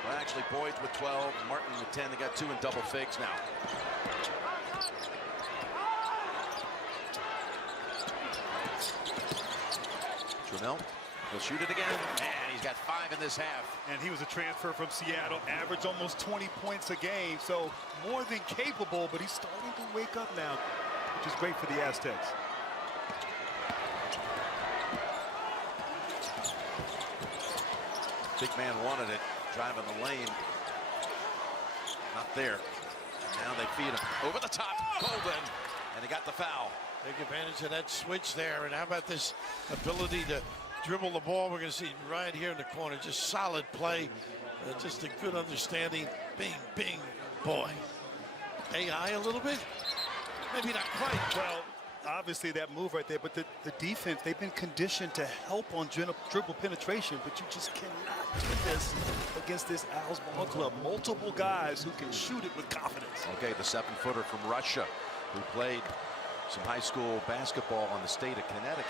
Well, actually, Boyd with 12, Martin with 10. They got 2 in double figs now. Trammell will shoot it again, and he's got 5 in this half. And he was a transfer from Seattle, averaged almost 20 points a game, so more than capable, but he's starting to wake up now, which is great for the Aztecs. Big man wanted it, driving the lane. Not there. Now they feed him over the top. Golden. And he got the foul. Take advantage of that switch there. And how about this ability to dribble the ball? We're going to see right here in the corner. Just solid play. Just a good understanding. Bing, bing, boy. AI a little bit? Maybe not quite. Well, obviously that move right there, but the defense, they've been conditioned to help on dribble penetration, but you just cannot do this against this Owls ball club. Multiple guys who can shoot it with confidence. Okay, the 7-footer from Russia, who played some high school basketball on the state of Connecticut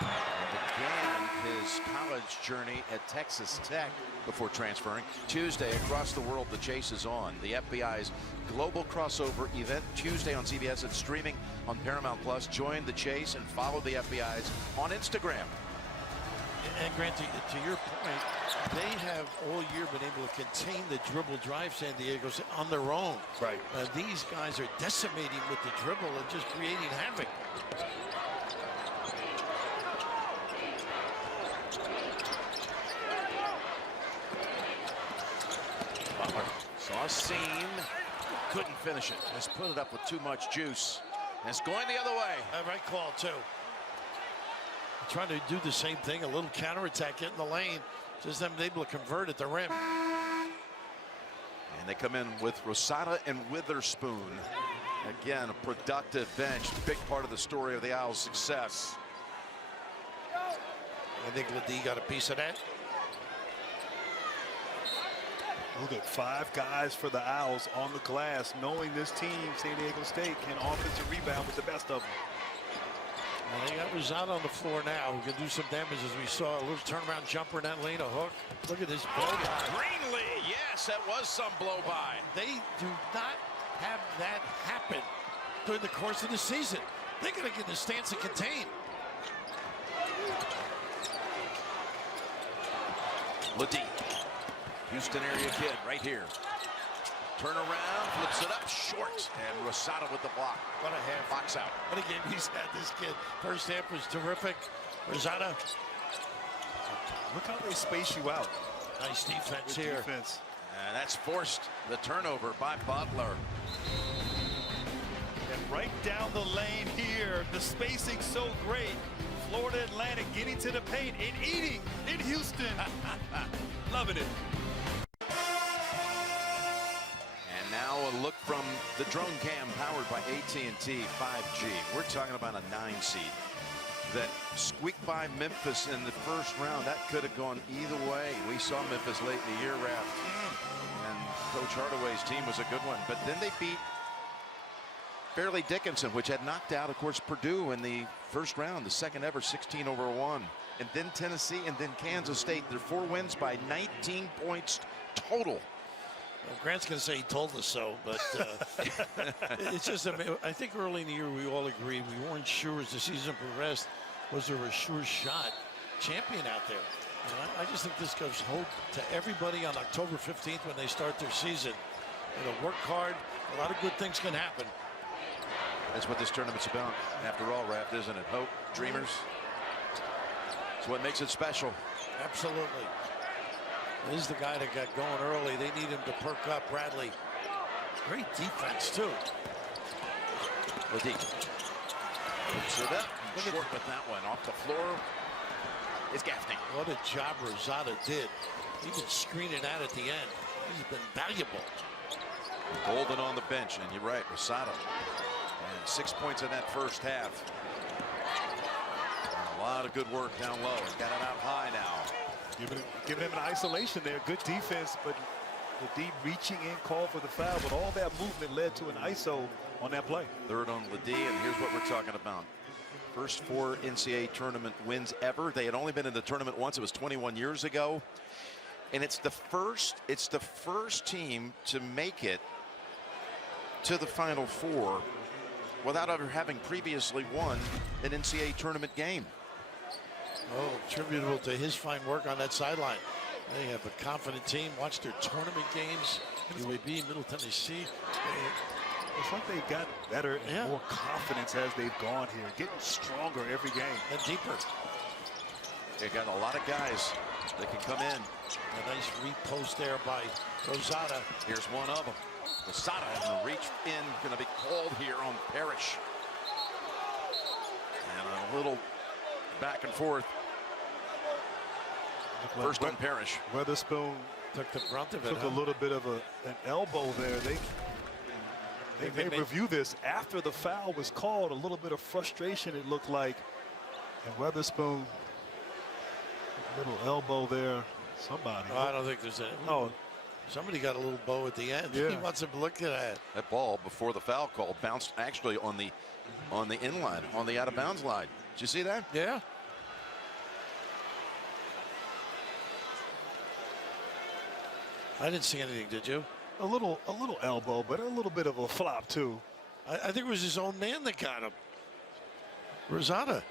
and began his college journey at Texas Tech before transferring. Tuesday, across the world, the chase is on. The FBI's global crossover event Tuesday on CBS and streaming on Paramount Plus. Join the chase and follow the FBI's on Instagram. And Grant, to your point, they have all year been able to contain the dribble drive San Diego's on their own. Right. These guys are decimating with the dribble and just creating havoc. Saw a seam, couldn't finish it. Just put it up with too much juice. And it's going the other way. Right call, too. Trying to do the same thing, a little counterattack, get in the lane. Just them able to convert at the rim. And they come in with Rosada and Witherspoon. Again, a productive bench. Big part of the story of the Owls' success. I think Ledee got a piece of that. Look at 5 guys for the Owls on the glass, knowing this team, San Diego State, can offensive rebound with the best of them. Well, they got Rosada on the floor now, who can do some damage, as we saw. A little turnaround jumper in that lane, a hook. Look at this blow by. Greenlee, yes, that was some blow by. They do not have that happen during the course of the season. They're going to get in the stance and contain. Ledee, Houston area kid right here. Turn around, flips it up short, and Rosada with the block. What a half. Box out. What a game he's had, this kid. First half was terrific. Rosada. Look how they space you out. Nice defense Good here. defense. And that's forced the turnover by Butler. And right down the lane here, the spacing so great. Florida Atlantic getting to the paint and eating in Houston. Loving it. And now a look from the drone cam powered by AT&T 5G. We're talking about a 9 seed that squeaked by Memphis in the first round. That could have gone either way. We saw Memphis late in the year, Raph. And Coach Hardaway's team was a good one. But then they beat Fairleigh Dickinson, which had knocked out, of course, Purdue in the first round, the second ever 16-1. And then Tennessee and then Kansas State. Their 4 wins by 19 points total. Well, Grant's going to say he told us so, but it's just, I think early in the year we all agreed we weren't sure as the season progressed, was there a sure shot champion out there? And I just think this gives hope to everybody on October 15th when they start their season. You know, work hard, a lot of good things can happen. That's what this tournament's about, after all, Raph, isn't it? Hope, dreamers. It's what makes it special. Absolutely. This is the guy that got going early. They need him to perk up. Bradley. Great defense, too. Ledee. Hooks it up. Short with that one. Off the floor is Gaffney. What a job Rosada did. Even screening out at the end. He's been valuable. Golden on the bench, and you're right, Rosada. And 6 points in that first half. And a lot of good work down low. He's got it out high now. Giving him an isolation there. Good defense, but the deep reaching in call for the foul. But all that movement led to an ISO on that play. Third on Ledee, and here's what we're talking about. First 4 NCAA tournament wins ever. They had only been in the tournament once. It was 21 years ago. And it's the first team to make it to the Final Four without ever having previously won an NCAA tournament game. Oh, attributable to his fine work on that sideline. They have a confident team. Watch their tournament games. UAB, Middle Tennessee. It's like they've gotten better and more confidence as they've gone here. Getting stronger every game. And deeper. They've got a lot of guys that can come in. A nice repost there by Rosada. Here's one of them. Lozada in the reach in, going to be called here on Parrish. And a little back and forth. First on Parrish. Weatherspoon Took the brunt of it. took a little bit of an elbow there. They review this after the foul was called. A little bit of frustration, it looked like. And Weatherspoon, a little elbow there. Somebody. Oh, I don't think there's any. Oh, Somebody got a little bow at the end. Yeah. He wants him looking at it. That ball before the foul call bounced actually on the in line, on the out of bounds line. Did you see that? Yeah. I didn't see anything, did you? a little elbow, but a little bit of a flop too. I think it was his own man that got him. Rosada.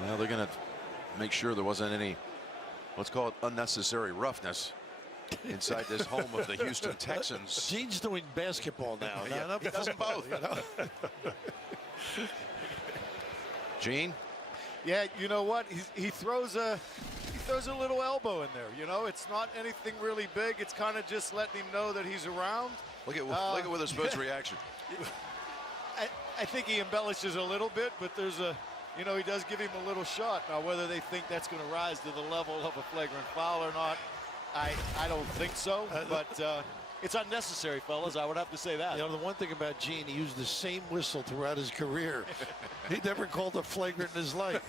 Well, they're going to make sure there wasn't any, let's call it unnecessary roughness inside this home of the Houston Texans. Gene's doing basketball now. Yeah, he does them both. You know? Gene? Yeah, you know what? He throws a little elbow in there. You know, it's not anything really big. It's kind of just letting him know that he's around. Look at Witherspoon's reaction. I think he embellishes a little bit, but there's a, you know, he does give him a little shot. Now, whether they think that's going to rise to the level of a flagrant foul or not, I don't think so. But it's unnecessary, fellas. I would have to say that. You know, the one thing about Gene, he used the same whistle throughout his career. He never called a flagrant in his life.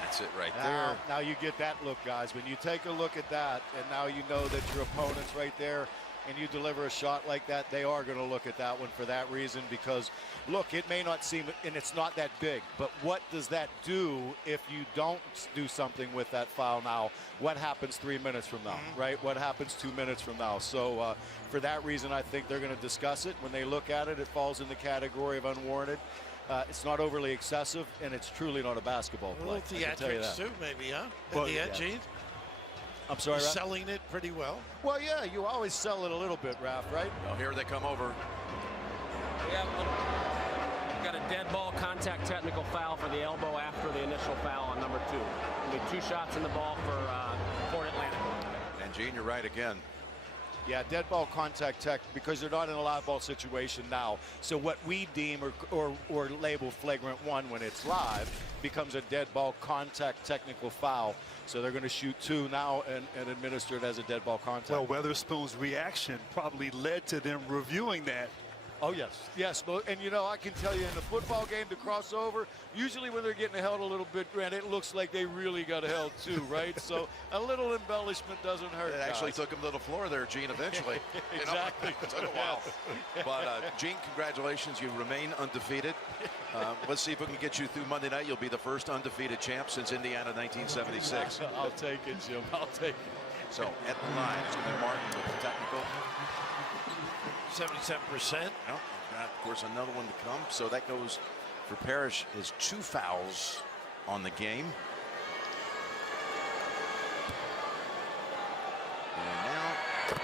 That's it right there. Now you get that look, guys. When you take a look at that, and now you know that your opponent's right there, and you deliver a shot like that, they are going to look at that one for that reason. Because, look, it may not seem, and it's not that big, but what does that do if you don't do something with that foul now? What happens 3 minutes from now, right? What happens 2 minutes from now? So for that reason, I think they're going to discuss it. When they look at it, it falls in the category of unwarranted. It's not overly excessive, and it's truly not a basketball A play. little theatrics too, maybe, huh? Well, At the end, yeah. Gene? I'm sorry, He's Raph? selling it pretty well. Well, yeah, you always sell it a little bit, Raph, right? Well, here they come over. We got a dead ball contact technical foul for the elbow after the initial foul on number 2. It'll be 2 shots in the ball for Fort Atlantic. And Gene, you're right again. Yeah, dead ball contact tech, because they're not in a live ball situation now. So what we deem or label flagrant 1 when it's live becomes a dead ball contact technical foul. So they're going to shoot 2 now and administer it as a dead ball contact. Well, Weatherspoon's reaction probably led to them reviewing that. Oh, yes. Yes. And, you know, I can tell you in the football game, the crossover, usually when they're getting held a little bit, Grant, it looks like they really got held too, right? So a little embellishment doesn't hurt. It actually guys. took him to the floor there, Gene, eventually. Exactly. It took a while. But, Gene, congratulations. You remain undefeated. Let's see if we can get you through Monday night. You'll be the first undefeated champ since Indiana 1976. I'll take it, Jim. I'll take it. So at the line, it's going to be Martin with the technical. 77%. Well, got, of course, another one to come. So that goes for Parrish, is 2 fouls on the game. And now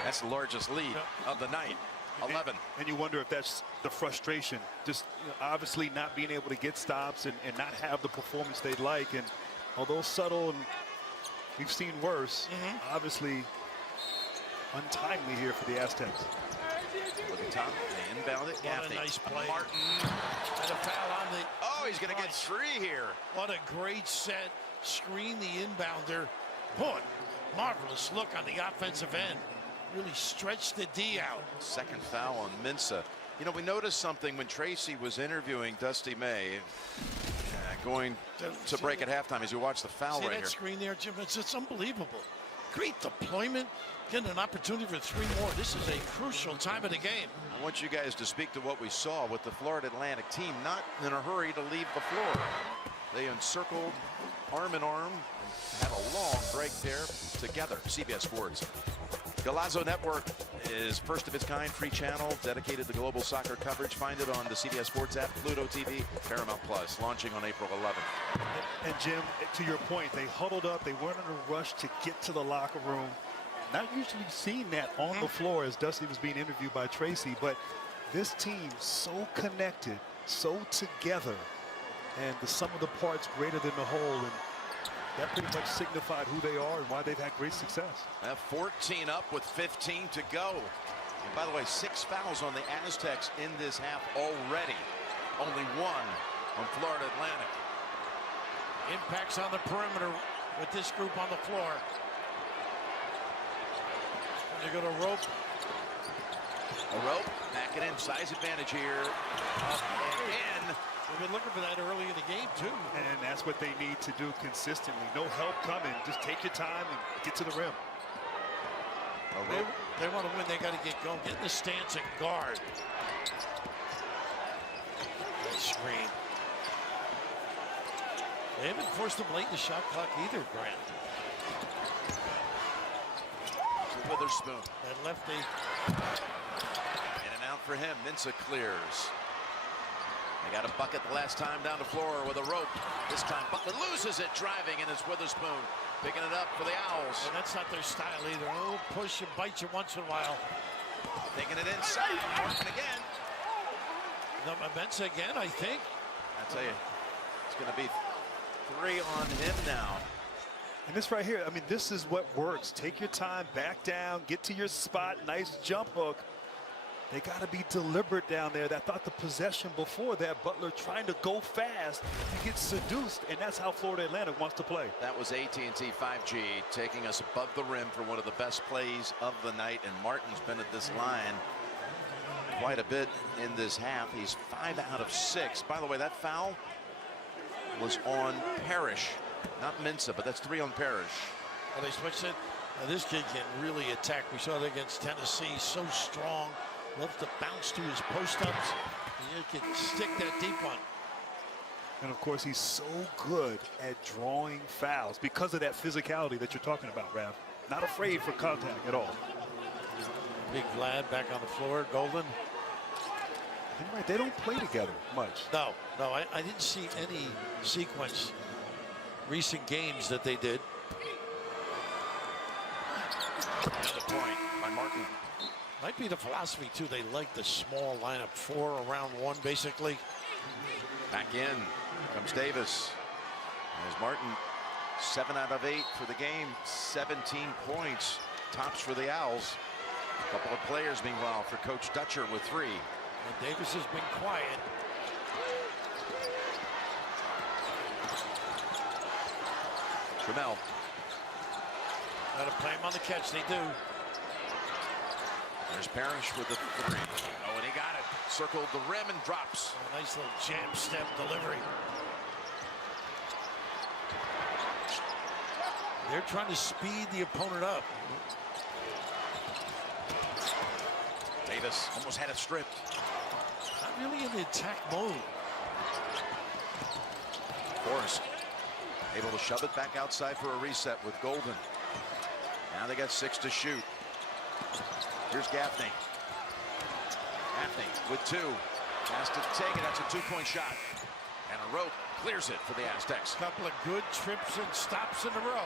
that's the largest lead of the night, 11. And you wonder if that's the frustration, just obviously not being able to get stops and not have the performance they'd like. And although subtle, and we've seen worse, obviously untimely here for the Aztecs. Look at top, they inbound it. What a nice play. Martin. And a foul on the. Oh, he's going to get 3 here. What a great set. Screen the inbounder. Boy, marvelous look on the offensive end. Really stretched the D out. Second foul on Mensah. You know, we noticed something when Tracy was interviewing Dusty May, going to break at halftime as you watch the foul See right that here. screen there, Jim? It's unbelievable. Great deployment. Getting an opportunity for 3 more. This is a crucial time of the game. I want you guys to speak to what we saw with the Florida Atlantic team, not in a hurry to leave the floor. They encircled arm in arm, had a long break there together. CBS Sports. Golazo Network is first of its kind free channel dedicated to global soccer coverage. Find it on the CBS Sports app, Pluto TV, Paramount Plus, launching on April 11th. And Jim, to your point, they huddled up. They weren't in a rush to get to the locker room. Not usually seen that on the floor as Dusty was being interviewed by Tracy, but this team so connected, so together. and the sum of the parts greater than the whole. And that pretty much signified who they are and why they've had great success. 14 up with 15 to go. And by the way, 6 fouls on the Aztecs in this half already. Only 1 on Florida Atlantic. Impacts on the perimeter with this group on the floor. They go to Rope. A Rope, back it in, size advantage here. Up and in. We've been looking for that early in the game, too. And that's what they need to do consistently. No help coming. Just take your time and get to the rim. They want to win. They got to get going. Get in the stance and guard. That screen. They haven't forced them late in the shot clock either, Grant. Witherspoon. That lefty. In and out for him. Mensah clears. They got a bucket the last time down the floor with a Rope. This time Butler loses it driving, and it's Witherspoon picking it up for the Owls. And that's not their style either. A little push and bite you once in a while. Taking it inside. Martin again. No, Mensah again, I think. I tell you, it's going to be 3 on him now. And this right here, I mean, this is what works. Take your time, back down, get to your spot, nice jump hook. They got to be deliberate down there. I thought the possession before that, Butler trying to go fast, he gets seduced, and that's how Florida Atlantic wants to play. That was AT&T 5G taking us above the rim for one of the best plays of the night, and Martin's been at this line quite a bit in this half. He's 5 out of 6. By the way, that foul was on Parrish, not Mensah, but that's 3 on Parrish. Well, they switched it. Now, this kid can really attack. We saw that against Tennessee. So strong. Loves to bounce to his post-ups. You can stick that deep one. And of course, he's so good at drawing fouls because of that physicality that you're talking about, Rav. Not afraid for contact at all. Big Vlad back on the floor. Golden. You're right, they don't play together much. No, I didn't see any sequence recent games that they did. Another point by Martin. Might be the philosophy, too. They like the small lineup, 4 around 1, basically. Back in comes Davis. As Martin, 7 out of 8 for the game, 17 points. Tops for the Owls. A couple of players, meanwhile, for Coach Dutcher with 3. And Davis has been quiet. Trammell. Got to play him on the catch. They do. There's Parrish with the 3. Oh, and he got it. Circled the rim and drops. A nice little jam step delivery. They're trying to speed the opponent up. Davis almost had it stripped. Not really in the attack mode. Forrest able to shove it back outside for a reset with Golden. Now they got 6 to shoot. Here's Gaffney. Gaffney with 2. Has to take it. That's a 2-point shot. And a Rope clears it for the Aztecs. Couple of good trips and stops in a row.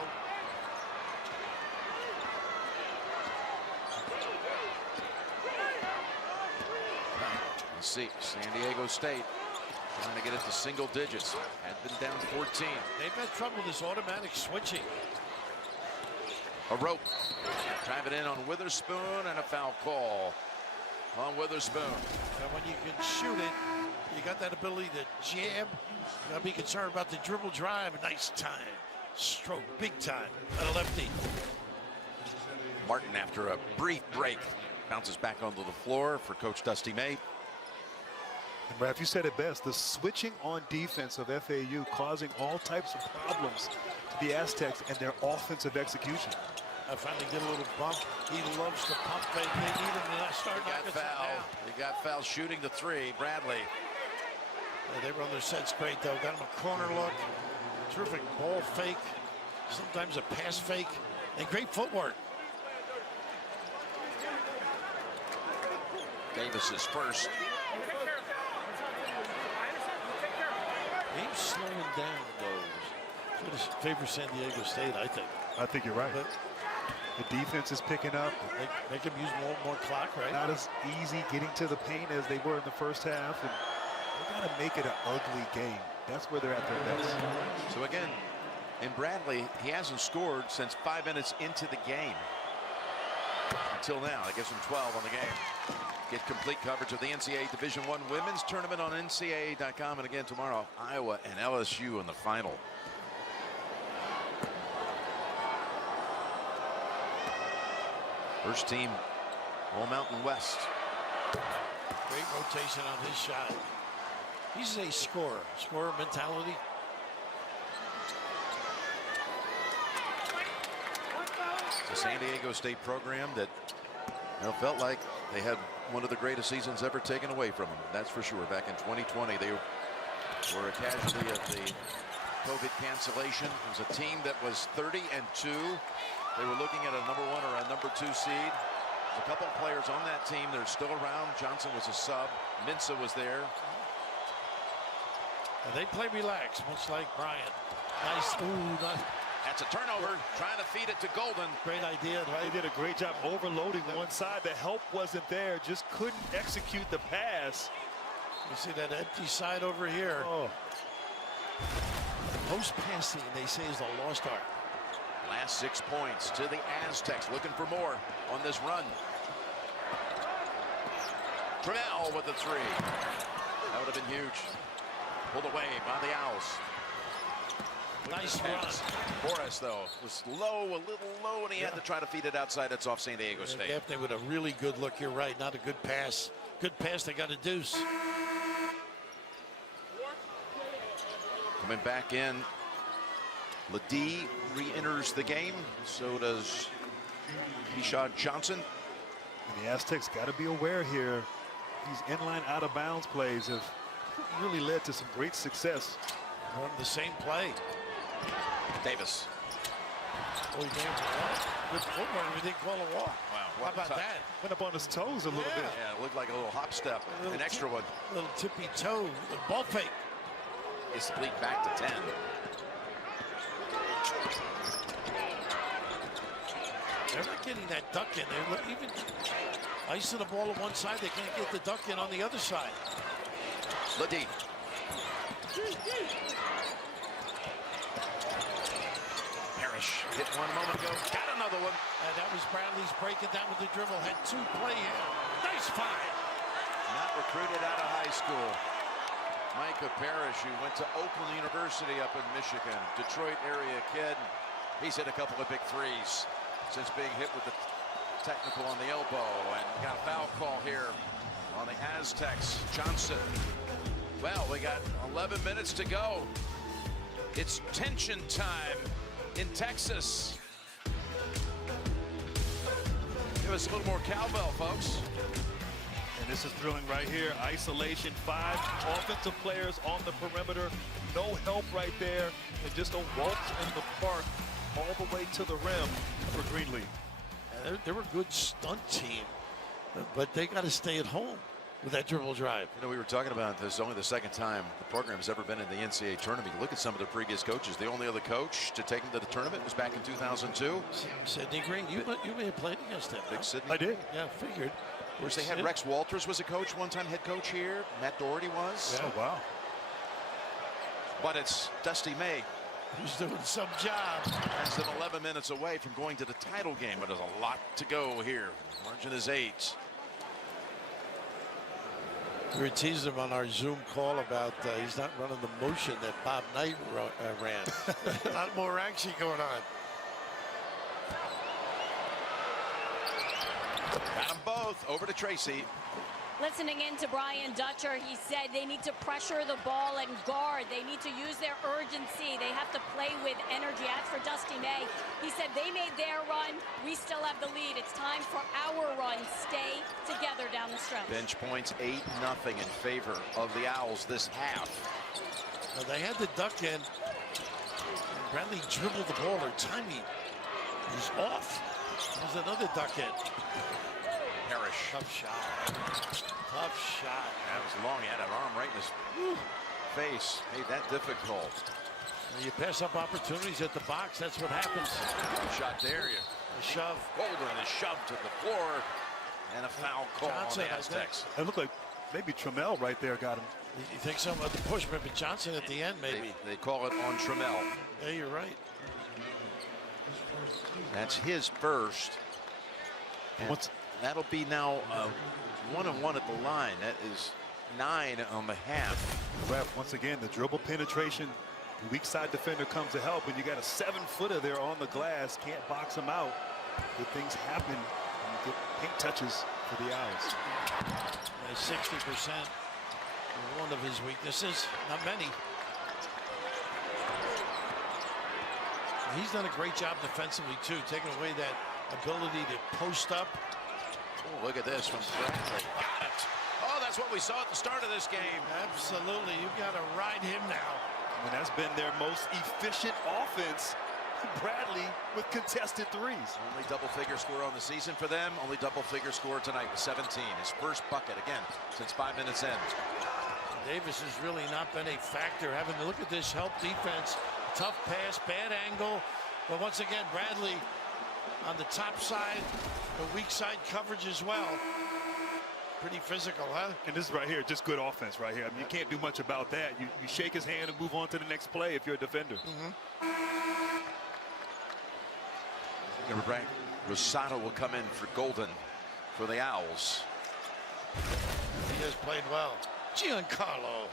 Let's see. San Diego State trying to get it to single digits. Had been down 14. They've had trouble with this automatic switching. A Rope. Driving in on Witherspoon, and a foul call on Witherspoon. And when you can shoot it, you got that ability to jam. You got to be concerned about the dribble drive. A nice time. Stroke, big time. And a lefty. Martin, after a brief break, bounces back onto the floor for Coach Dusty May. And Raph, you said it best. The switching on defense of FAU causing all types of problems to the Aztecs and their offensive execution. I finally get a little bump. He loves to pump fake. They need him to start knocking something out. He got fouled shooting the 3. Bradley. Yeah, they run their sets great, though. Got him a corner look. Terrific ball fake. Sometimes a pass fake. And great footwork. Davis is first. Game's slowing down, though. It's going to favor San Diego State, I think. I think you're right. But the defense is picking up. They can use more clock, right? Not as easy getting to the paint as they were in the first half. And they got to make it an ugly game. That's where they're at their best. So again, in Bradley, he hasn't scored since 5 minutes into the game. Until now, that gives him 12 on the game. Get complete coverage of the NCAA Division I Women's Tournament on NCAA.com. And again tomorrow, Iowa and LSU in the final. First team, All Mountain West. Great rotation on his shot. He's a scorer mentality. It's a San Diego State program that felt like they had one of the greatest seasons ever taken away from them. That's for sure. Back in 2020, they were a casualty of the COVID cancellation. It was a team that was 30-2. They were looking at a #1 or a #2 seed. There's a couple of players on that team that are still around. Johnson was a sub. Minsa was there. And they play relaxed, much like Bryant. Nice. Ooh, nice. That's a turnover, trying to feed it to Golden. Great idea. They did a great job overloading one side. The help wasn't there, just couldn't execute the pass. You see that empty side over here. Oh. Post passing, they say, is the lost art. Last 6 points to the Aztecs, looking for more on this run. Trammell with the 3. That would have been huge. Pulled away by the Owls. Nice run. Boris, though, was low, a little low, and he had to try to feed it outside. It's off San Diego State. Definitely with a really good look. You're right. Not a good pass. Good pass. They got a deuce. Coming back in, Ledee re-enters the game. So does Keyshawn Johnson. And the Aztecs got to be aware here. These inline out-of-bounds plays have really led to some great success. Run the same play. Davis. Oh, he gave him a walk. Good footwork. We didn't call a walk. Wow. How about that? Went up on his toes a little bit. Yeah, it looked like a little hop step, an extra one. Little tippy toe. The ball fake. It's lead back to 10. They're not getting that duck in. They're even icing the ball on one side. They can't get the duck in on the other side. Ledee. Parrish hit one a moment ago. Got another one. And that was Bradley's breaking down with the dribble. Had 2 play in. Nice find. Not recruited out of high school. Micah Parrish, who went to Oakland University up in Michigan. Detroit area kid. He's hit a couple of big threes since being hit with the technical on the elbow. And got a foul call here on the Aztecs. Johnson. Well, we got 11 minutes to go. It's tension time in Texas. Give us a little more cowbell, folks. And this is thrilling right here. Isolation, 5 offensive players on the perimeter. No help right there. And just a waltz in the park all the way to the rim for Greenlee. They were a good stunt team, but they got to stay at home with that dribble drive. You know, we were talking about this only the second time the program's ever been in the NCAA tournament. You look at some of the previous coaches. The only other coach to take them to the tournament was back in 2002. Sidney Green, you may have played against him. Big Sidney. I did. Yeah, figured. Of course, they had Rex Walters was a coach one time, head coach here. Matt Doherty was. Oh, wow. But it's Dusty May. Who's doing some job. Less than 11 minutes away from going to the title game, but there's a lot to go here. Margin is 8. We were teasing him on our Zoom call about he's not running the motion that Bob Knight ran. A lot more action going on. Got them both. Over to Tracy. Listening in to Brian Dutcher, he said they need to pressure the ball and guard. They need to use their urgency. They have to play with energy. As for Dusty May, he said they made their run. We still have the lead. It's time for our run. Stay together down the stretch. Bench points 8-0 in favor of the Owls this half. Well, they had the duck in. Bradley dribbled the ball. Her timing was off. There's another duck in. Parrish. Tough shot. Tough shot. That was long. He had an arm right in his face. Made that difficult. When you pass up opportunities at the box, that's what happens. Good shot there. A shove. Golden is shoved to the floor. And a foul call Johnson, on the Aztecs. It looked like Maybe Trammell right there got him. You think so about the push, maybe Johnson at the end, maybe. They call it on Trammell. Yeah, you're right. That's his first. And that'll be now 1-on-1 at the line. That is 9 on the half. Ref, once again, the dribble penetration. The weak side defender comes to help, and you got a 7-footer there on the glass. Can't box him out. Good things happen when you get paint touches for the Owls. 60%. One of his weaknesses. Not many. He's done a great job defensively too, taking away that ability to post up. Oh, look at this from Bradley. Got it. Oh, that's what we saw at the start of this game. Absolutely. You've got to ride him now. And that's been their most efficient offense. Bradley with contested threes. Only double-figure score on the season for them. Only double-figure score tonight with 17. His first bucket again since 5 minutes in. Davis has really not been a factor. Having to look at this help defense. Tough pass, bad angle. But once again, Bradley on the top side, the weak side coverage as well. Pretty physical, huh? And this is right here, just good offense right here. I mean, you can't do much about that. You shake his hand and move on to the next play if you're a defender. Right. Rosado will come in for Golden for the Owls. He has played well. Giancarlo.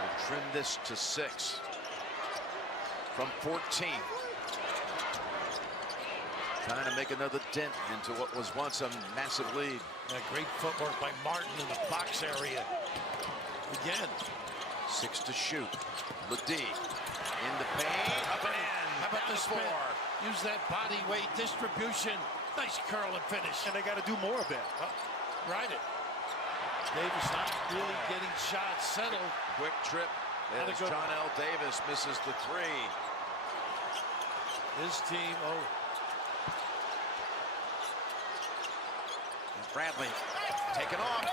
We'll trim this to 6 from 14. Trying to make another dent into what was once a massive lead. Great footwork by Martin in the box area. Again. 6 to shoot. Ledee in the paint. Up and in. How about the spin? 4. Use that body weight distribution. Nice curl and finish. And they got to do more of that. Ride it. Davis not really getting shots settled. Quick trip. As John L. Davis misses the 3. His team, Bradley taken off,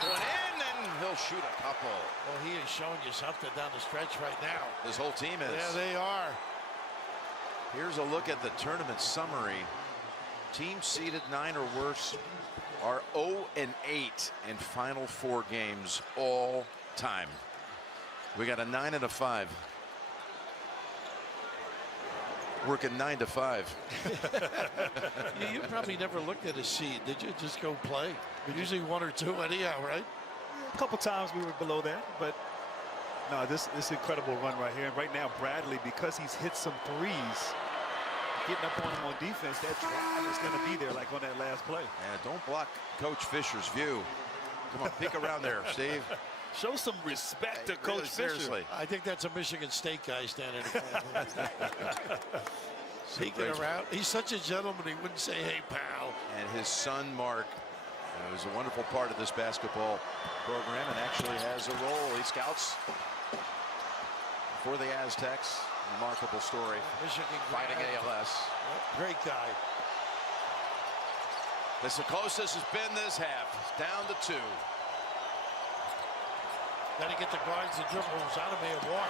going in, and he'll shoot a couple. Well, he is showing you something down the stretch right now. This whole team is. Yeah, they are. Here's a look at the tournament summary. Teams seeded 9 or worse are 0-8 in Final Four games all time. We got a 9 and a 5. Working 9 to 5. You probably never looked at a seed, did you? Just go play. Usually 1 or 2 anyhow, right? A couple times we were below that, but no, this incredible run right here. And right now, Bradley, because he's hit some threes, getting up on him on defense, that drive is going to be there like on that last play. And don't block Coach Fisher's view. Come on, peek around there, Steve. Show some respect to Coach Fisher. Seriously. I think that's a Michigan State guy standing peeking around. He's such a gentleman, he wouldn't say, hey, pal. And his son, Mark, is a wonderful part of this basketball program and actually has a role. He scouts for the Aztecs. Remarkable story. Michigan fighting ALS. Great guy. This is the closest it's been this half. It's down to 2. Got to get the guards to dribble. Rosado may have walked.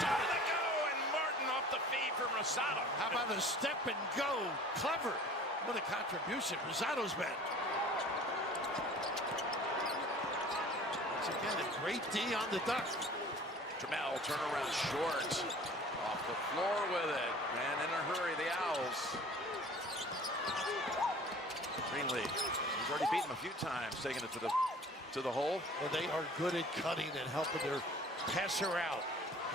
Down they go, and Martin off the feed from Rosado. How about a step and go? Clever. What a contribution Rosado's been. Once again, a great D on the duck. Trammell turnaround short. Off the floor with it. And in a hurry, the Owls. Greenlee, he's already beaten him a few times, taking it to the hole. Well, they are good at cutting and helping their passer out.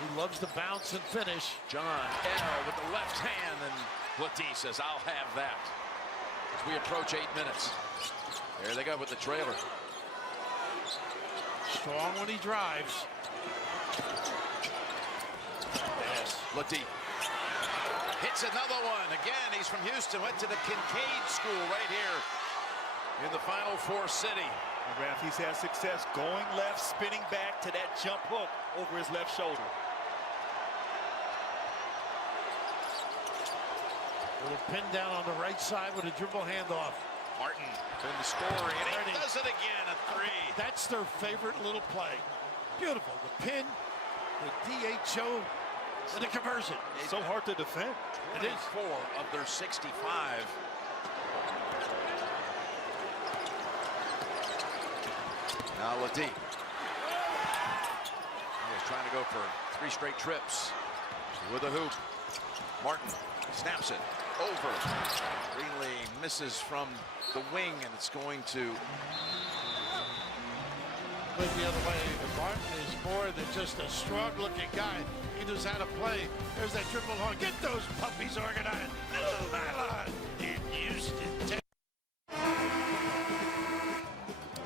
He loves to bounce and finish. John L. with the left hand, and Ledee says, I'll have that. As we approach 8 minutes. There they go with the trailer. Strong when he drives. Yes. Ledee hits another one. Again, he's from Houston, went to the Kincaid School right here in the Final Four city. And Raph, he's had success going left, spinning back to that jump hook over his left shoulder. Little pin down on the right side with a dribble handoff. Martin in the scoring, and he does it again, a 3. That's their favorite little play. Beautiful. The pin, the DHO And the conversion. It's so hard to defend. It is. 4 of their 65. Now Ladie. He's trying to go for 3 straight trips with a hoop. Martin snaps it over. Greenlee misses from the wing, and it's going to But the other way, Martin is more than just a strong-looking guy. He knows how to play. There's that triple horn. Get those puppies organized. Little nylon in Houston.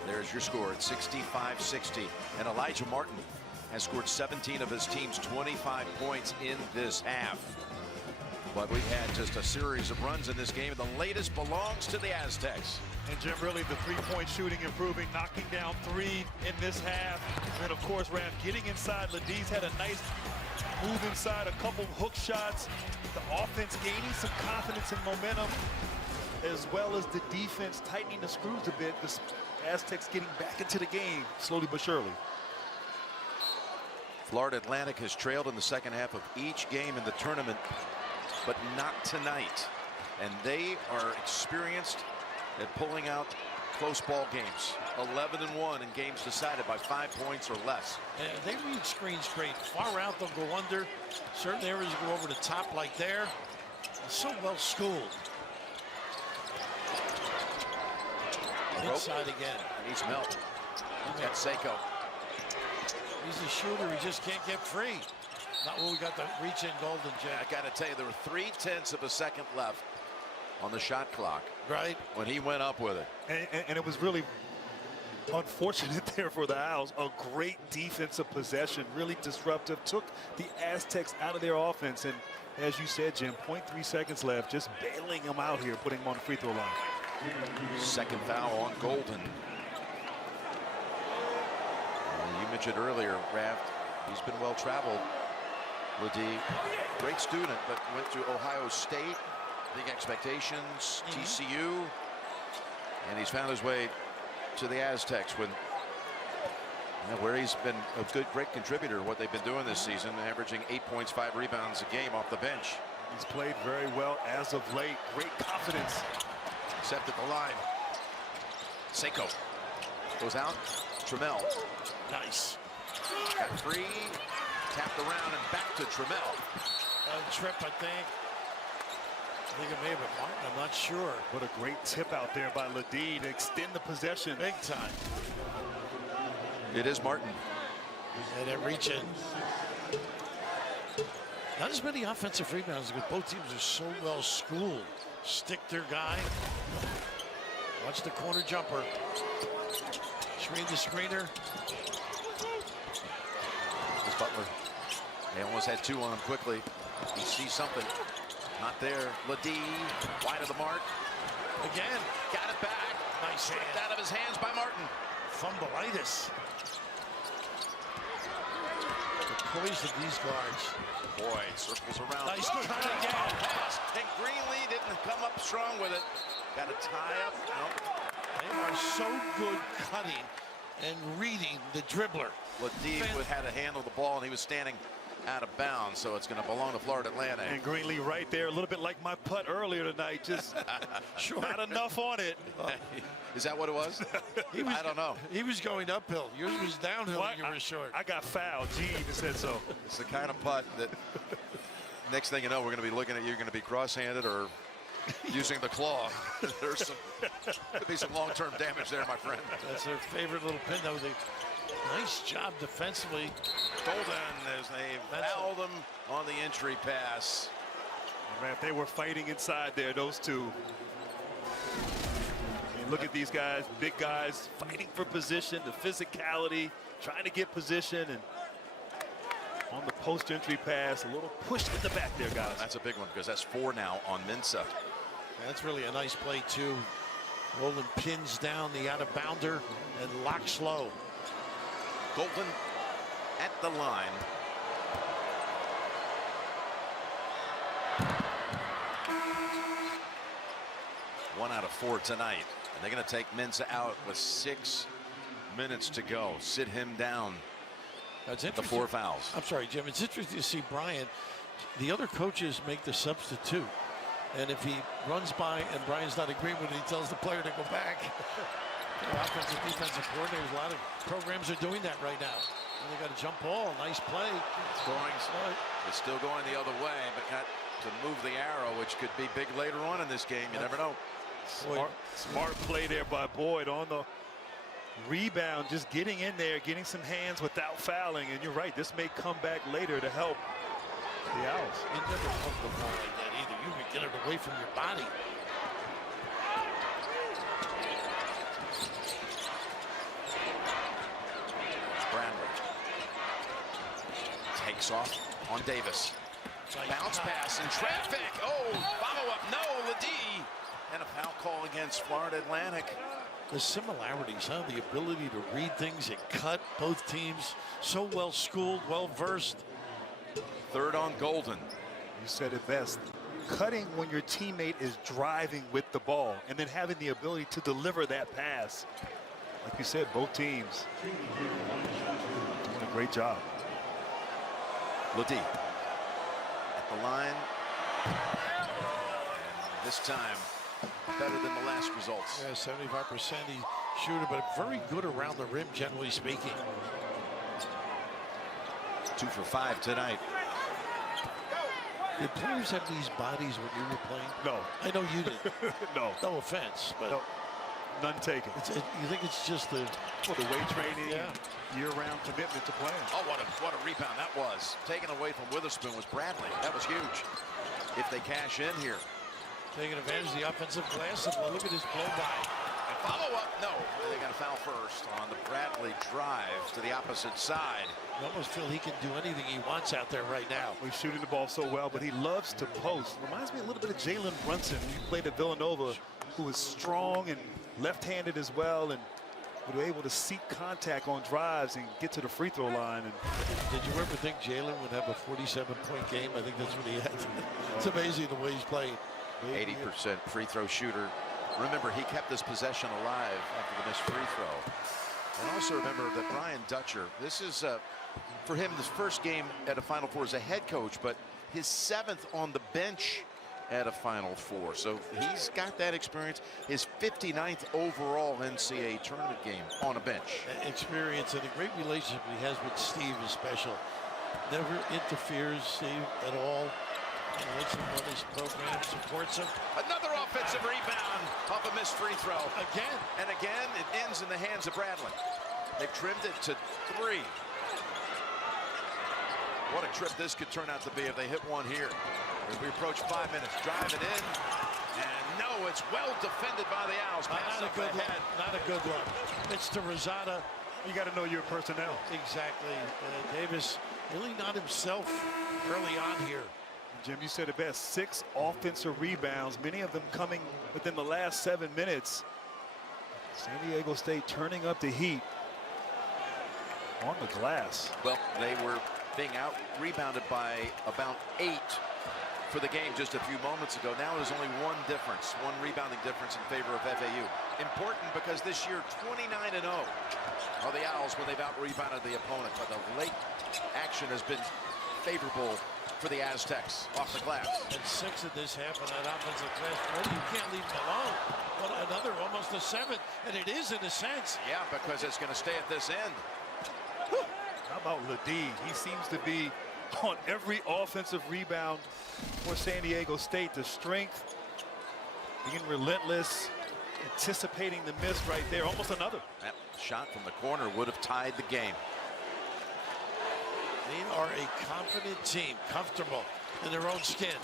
There's your score at 65-60. And Elijah Martin has scored 17 of his team's 25 points in this half. But we've had just a series of runs in this game, and the latest belongs to the Aztecs. And Jim, really the three-point shooting improving, knocking down 3 in this half. And of course, Raph getting inside. Ladie's had a nice move inside, a couple hook shots. The offense gaining some confidence and momentum, as well as the defense tightening the screws a bit. The Aztecs getting back into the game, slowly but surely. Florida Atlantic has trailed in the second half of each game in the tournament, but not tonight. And they are experienced at pulling out close ball games. 11-1 in games decided by 5 points or less. And they read screens great. Far out, they'll go under. Certain areas go over the top like there. They're so well schooled. Inside again. He's Melt. He's got Seiko. He's a shooter. He just can't get free. Not when we got the reach-in Golden Jack. I got to tell you, there were 3/10 of a second left on the shot clock. Right. When he went up with it. And it was really unfortunate there for the Owls. A great defensive possession, really disruptive. Took the Aztecs out of their offense. And as you said, Jim, 0.3 seconds left. Just bailing them out here, putting them on the free throw line. Second foul on Golden. You mentioned earlier, Raft, he's been well traveled. Ladie, great student, but went to Ohio State. Big expectations, TCU. And he's found his way to the Aztecs when, where he's been a great contributor to what they've been doing this season, averaging 8 points, 5 rebounds a game off the bench. He's played very well as of late. Great confidence. Except at the line. Seiko goes out. Trammell. Nice. Got 3. Tapped around and back to Trammell. Trip, I think. I think it may have been Martin. I'm not sure. What a great tip out there by Ladie to extend the possession. Big time. It is Martin. And it reaching. Not as many offensive rebounds because both teams are so well schooled. Stick their guy. Watch the corner jumper. Screen the screener. This Butler. They almost had 2 on him quickly. He sees something. Not there. Ladie, wide of the mark. Again. Got it back. Nice hand. Out of his hands by Martin. Fumbleitis. The poise of these guards. Boy, circles around. Nice cut again. Pass. And Greenlee didn't come up strong with it. Got a tie up. Nope. They are so good cutting and reading the dribbler. Ladie had to handle the ball, and he was standing out of bounds, so it's going to belong to Florida Atlantic. And Greenlee right there, a little bit like my putt earlier tonight, just not enough on it. Is that what it was? I don't know. He was going uphill. Yours was downhill when you were short. I got fouled. Gee, even said so. It's the kind of putt that next thing you know, we're going to be looking at you. You're going to be cross-handed or using the claw. There's could be some long-term damage there, my friend. That's their favorite little pin, though. Nice job defensively. Golden as they foul them on the entry pass. Man, they were fighting inside there, those two. And look at these guys, big guys, fighting for position, the physicality, trying to get position, and on the post-entry pass, a little push in the back there, guys. That's a big one because that's 4 now on Mensah. That's really a nice play, too. Golden pins down the out-of-bounder and locks low. Golden at the line. One out of 4 tonight. And they're going to take Mensah out with 6 minutes to go. Sit him down. That's the interesting. 4 fouls. I'm sorry, Jim. It's interesting to see Bryant the other coaches make the substitute. And if he runs by and Brian's not agreeing with it, he tells the player to go back. Offensive, defensive coordinators, a lot of programs are doing that right now. And they got a jump ball, nice play. It's still going the other way, but got to move the arrow, which could be big later on in this game. You never know. Smart play there by Boyd on the rebound, just getting in there, getting some hands without fouling. And you're right, this may come back later to help the Owls. You never pump the ball like that either. You can get it away from your body. Bradley takes off on Davis. Bounce pass in traffic. Oh, follow-up. No, Ledee. And a foul call against Florida Atlantic. The similarities, huh? The ability to read things and cut. Both teams so well schooled, well versed. Third on Golden. You said it best. Cutting when your teammate is driving with the ball and then having the ability to deliver that pass. Like you said, both teams doing a great job. Ledee at the line. And this time, better than the last results. Yeah, 75% shooter, but very good around the rim, generally speaking. 2 for 5 tonight. Did players have these bodies when you were playing? No. I know you did. No. No offense, but no. None taken. You think it's just the weight training, yeah, year-round commitment to playing. Oh, what a rebound that was. Taken away from Witherspoon was Bradley. That was huge. If they cash in here. Taking advantage of the offensive glass, and look at his blow by. And follow up, no. They got a foul first on the Bradley drive to the opposite side. You almost feel he can do anything he wants out there right now. He's shooting the ball so well, but he loves to post. Reminds me a little bit of Jalen Brunson, who played at Villanova, who was strong and left-handed as well, and were able to seek contact on drives and get to the free throw line. And did you ever think Jalen would have a 47-point game? I think that's what he had. It's amazing the way he's playing. 80% free throw shooter. Remember, he kept this possession alive after the missed free throw. And also remember that Brian Dutcher, this is, for him, his first game at a Final Four as a head coach, but his 7th on the bench at a Final Four. So he's got that experience. His 59th overall NCAA tournament game on a bench. Experience and a great relationship he has with Steve is special. Never interferes, Steve, at all. He lets him run his program, supports him. Another offensive rebound off a missed free throw. Again. And again, it ends in the hands of Bradley. They've trimmed it to 3. What a trip this could turn out to be if they hit one here. As we approach 5 minutes, drive it in. And no, it's well defended by the Owls. Not a good look. Not a good look. It's to Rosada. you got to know your personnel. Exactly. Davis really not himself early on here. Jim, you said it best. 6 offensive rebounds, many of them coming within the last 7 minutes. San Diego State turning up the heat on the glass. Well, they were being out rebounded by about 8 for the game just a few moments ago. Now there's only 1 difference, 1 rebounding difference in favor of FAU. Important because this year 29-0 are the Owls when they've out rebounded the opponent, but the late action has been favorable for the Aztecs off the glass. And 6 of this half on that offensive glass. Well, you can't leave them alone. Well, another almost a 7th, and it is in a sense. Yeah, because it's going to stay at this end. How about Ledee? He seems to be on every offensive rebound for San Diego State. The strength, being relentless, anticipating the miss right there. Almost another. That shot from the corner would have tied the game. They are a confident team, comfortable in their own skin.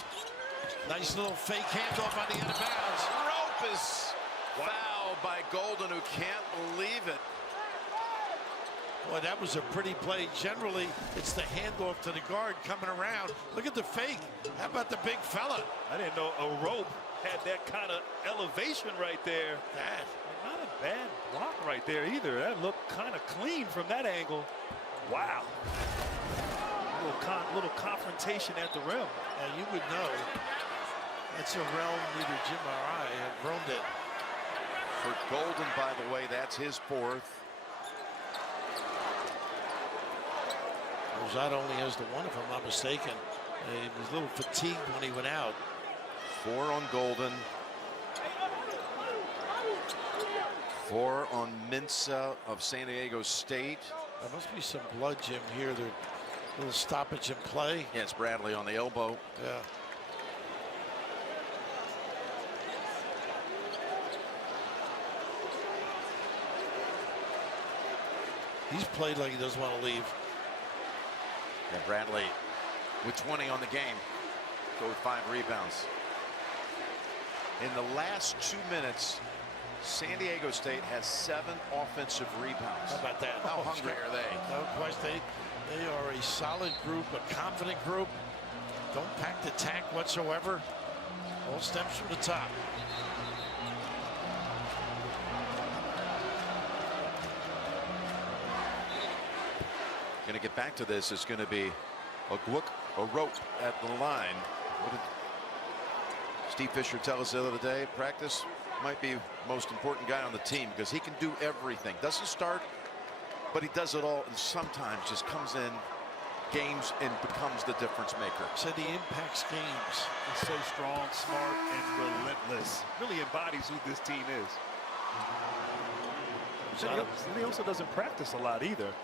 Nice little fake handoff on the end of bounds. Rope is fouled by Golden, who can't believe it. Boy, that was a pretty play. Generally, it's the handoff to the guard coming around. Look at the fake. How about the big fella? I didn't know a rope had that kind of elevation right there. That. Not a bad block right there either. That looked kind of clean from that angle. Wow. Little confrontation at the rim. You would know. That's a realm neither Jim or I have roamed in. For Golden, by the way, that's his 4th. Rosado only has the 1, if I'm not mistaken. He was a little fatigued when he went out. 4 on Golden. 4 on Mensah of San Diego State. There must be some blood, Jim, here. They're a little stoppage in play. Yeah, it's Bradley on the elbow. Yeah. He's played like he doesn't want to leave. Yeah, Bradley with 20 on the game. Go with 5 rebounds. In the last 2 minutes, San Diego State has 7 offensive rebounds. How about that? How hungry are they? No question. They are a solid group, a confident group. Don't pack the tack whatsoever. All stems from the top. Going to get back to this. It's going to be a rope at the line. What did Steve Fisher tell us the other day? Practice might be most important guy on the team because he can do everything. Doesn't start, but he does it all, and sometimes just comes in games and becomes the difference maker. Said he impacts games. He's so strong, smart, and relentless. Really embodies who this team is. And he also doesn't practice a lot either.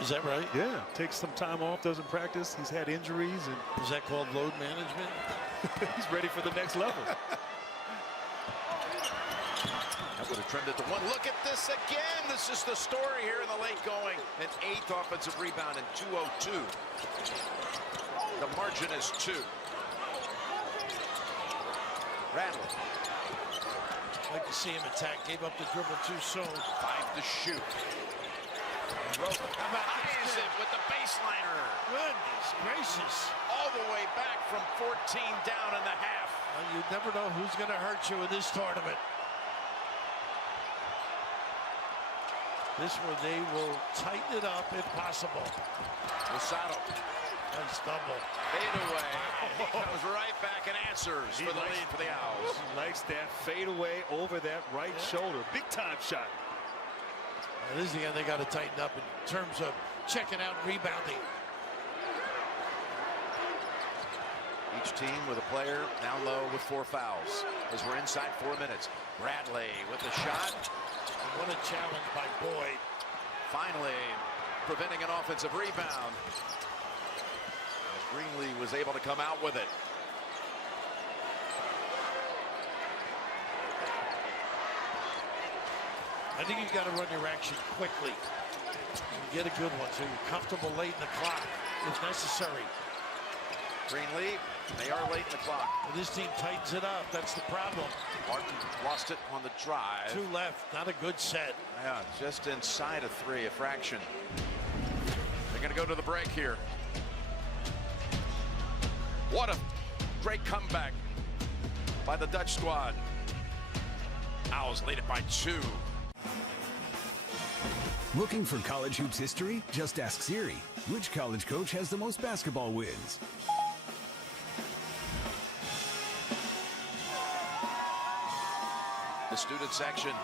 Is that right? Yeah, takes some time off, doesn't practice. He's had injuries. And is that called load management? He's ready for the next level. That would have trended to 1. Look at this again. This is the story here in the late going. An 8th offensive rebound in 2:02. The margin is 2. Bradley. Like to see him attack. Gave up the dribble too soon. 5 to shoot. Ties it with the baseliner. Goodness gracious. All the way back from 14 down in the half. Well, you never know who's going to hurt you in this tournament. This one, they will tighten it up if possible. Rosado. Nice double. Fade away. He comes right back and answers for the lead for the Owls. He likes that fade away over that right shoulder. Big time shot. This is the end they got to tighten up in terms of checking out and rebounding. Each team with a player down low with 4 fouls as we're inside 4 minutes. Bradley with the shot. And what a challenge by Boyd. Finally preventing an offensive rebound. Greenlee was able to come out with it. I think you've got to run your action quickly. You get a good one so you're comfortable late in the clock if necessary. Greenlee, they are late in the clock. Well, this team tightens it up. That's the problem. Martin lost it on the drive. 2 left. Not a good set. Yeah, just inside of 3, a fraction. They're going to go to the break here. What a great comeback by the Dutch squad. Owls lead it by 2. Looking for college hoops history? Just ask Siri. Which college coach has the most basketball wins? The student section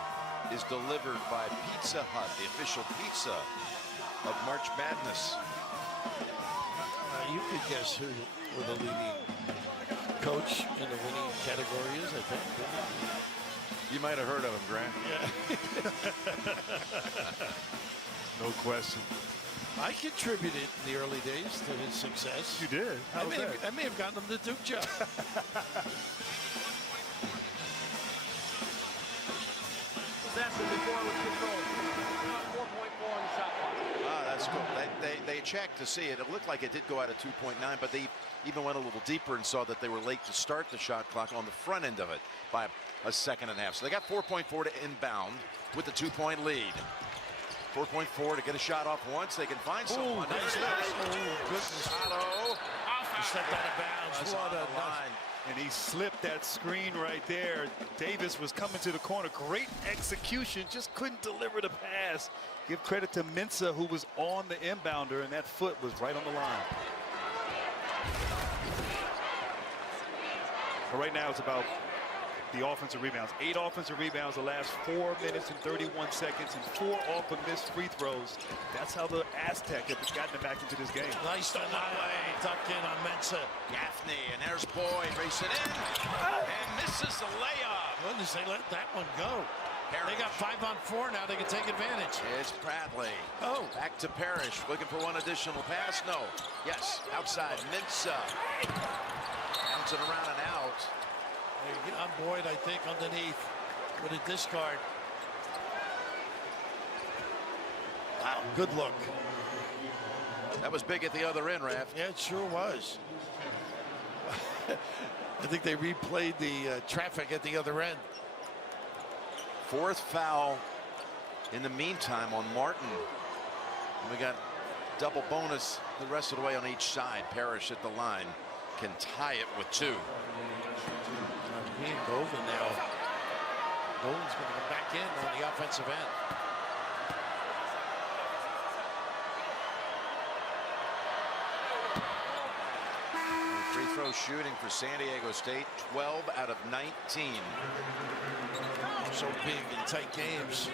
is delivered by Pizza Hut, the official pizza of March Madness. You could guess who the leading coach in the winning category is, I think. You might have heard of him, Grant. Yeah. No question. I contributed in the early days to his success. You did? I may have gotten him the Duke job. Possession before it was controlled. 4.4 on the shot clock. Ah, that's cool. They checked to see it. It looked like it did go out at 2.9, but they even went a little deeper and saw that they were late to start the shot clock on the front end of it by a second and a half. So they got 4.4 to inbound with the 2-point lead. 4.4 to get a shot off once. They can find someone. Nice. Oh, goodness. Otto. Stepped out of bounds. What a line. And he slipped that screen right there. Davis was coming to the corner. Great execution. Just couldn't deliver the pass. Give credit to Mensah, who was on the inbounder, and that foot was right on the line. But right now it's about the offensive rebounds. 8 offensive rebounds the last 4 minutes and 31 seconds and 4 off of missed free throws. That's how the Aztec have gotten back into this game. Nice to tuck in on Mensah. Gaffney, and there's Boyd racing in and misses the layup. Goodness, they let that one go. Parrish. They got 5-on-4 now. They can take advantage. It's Bradley. Oh. Back to Parrish, looking for one additional pass. No. Yes, outside. Mensah. Bouncing around and out. They get on Boyd, I think, underneath with a discard. Wow, good look. That was big at the other end, Raf. Yeah, it sure was. I think they replayed the traffic at the other end. 4th foul in the meantime on Martin. And we got double bonus the rest of the way on each side. Parrish at the line can tie it with 2. He and Golden now. Golden's going to come back in on the offensive end. Free throw shooting for San Diego State, 12 out of 19. So big in tight games.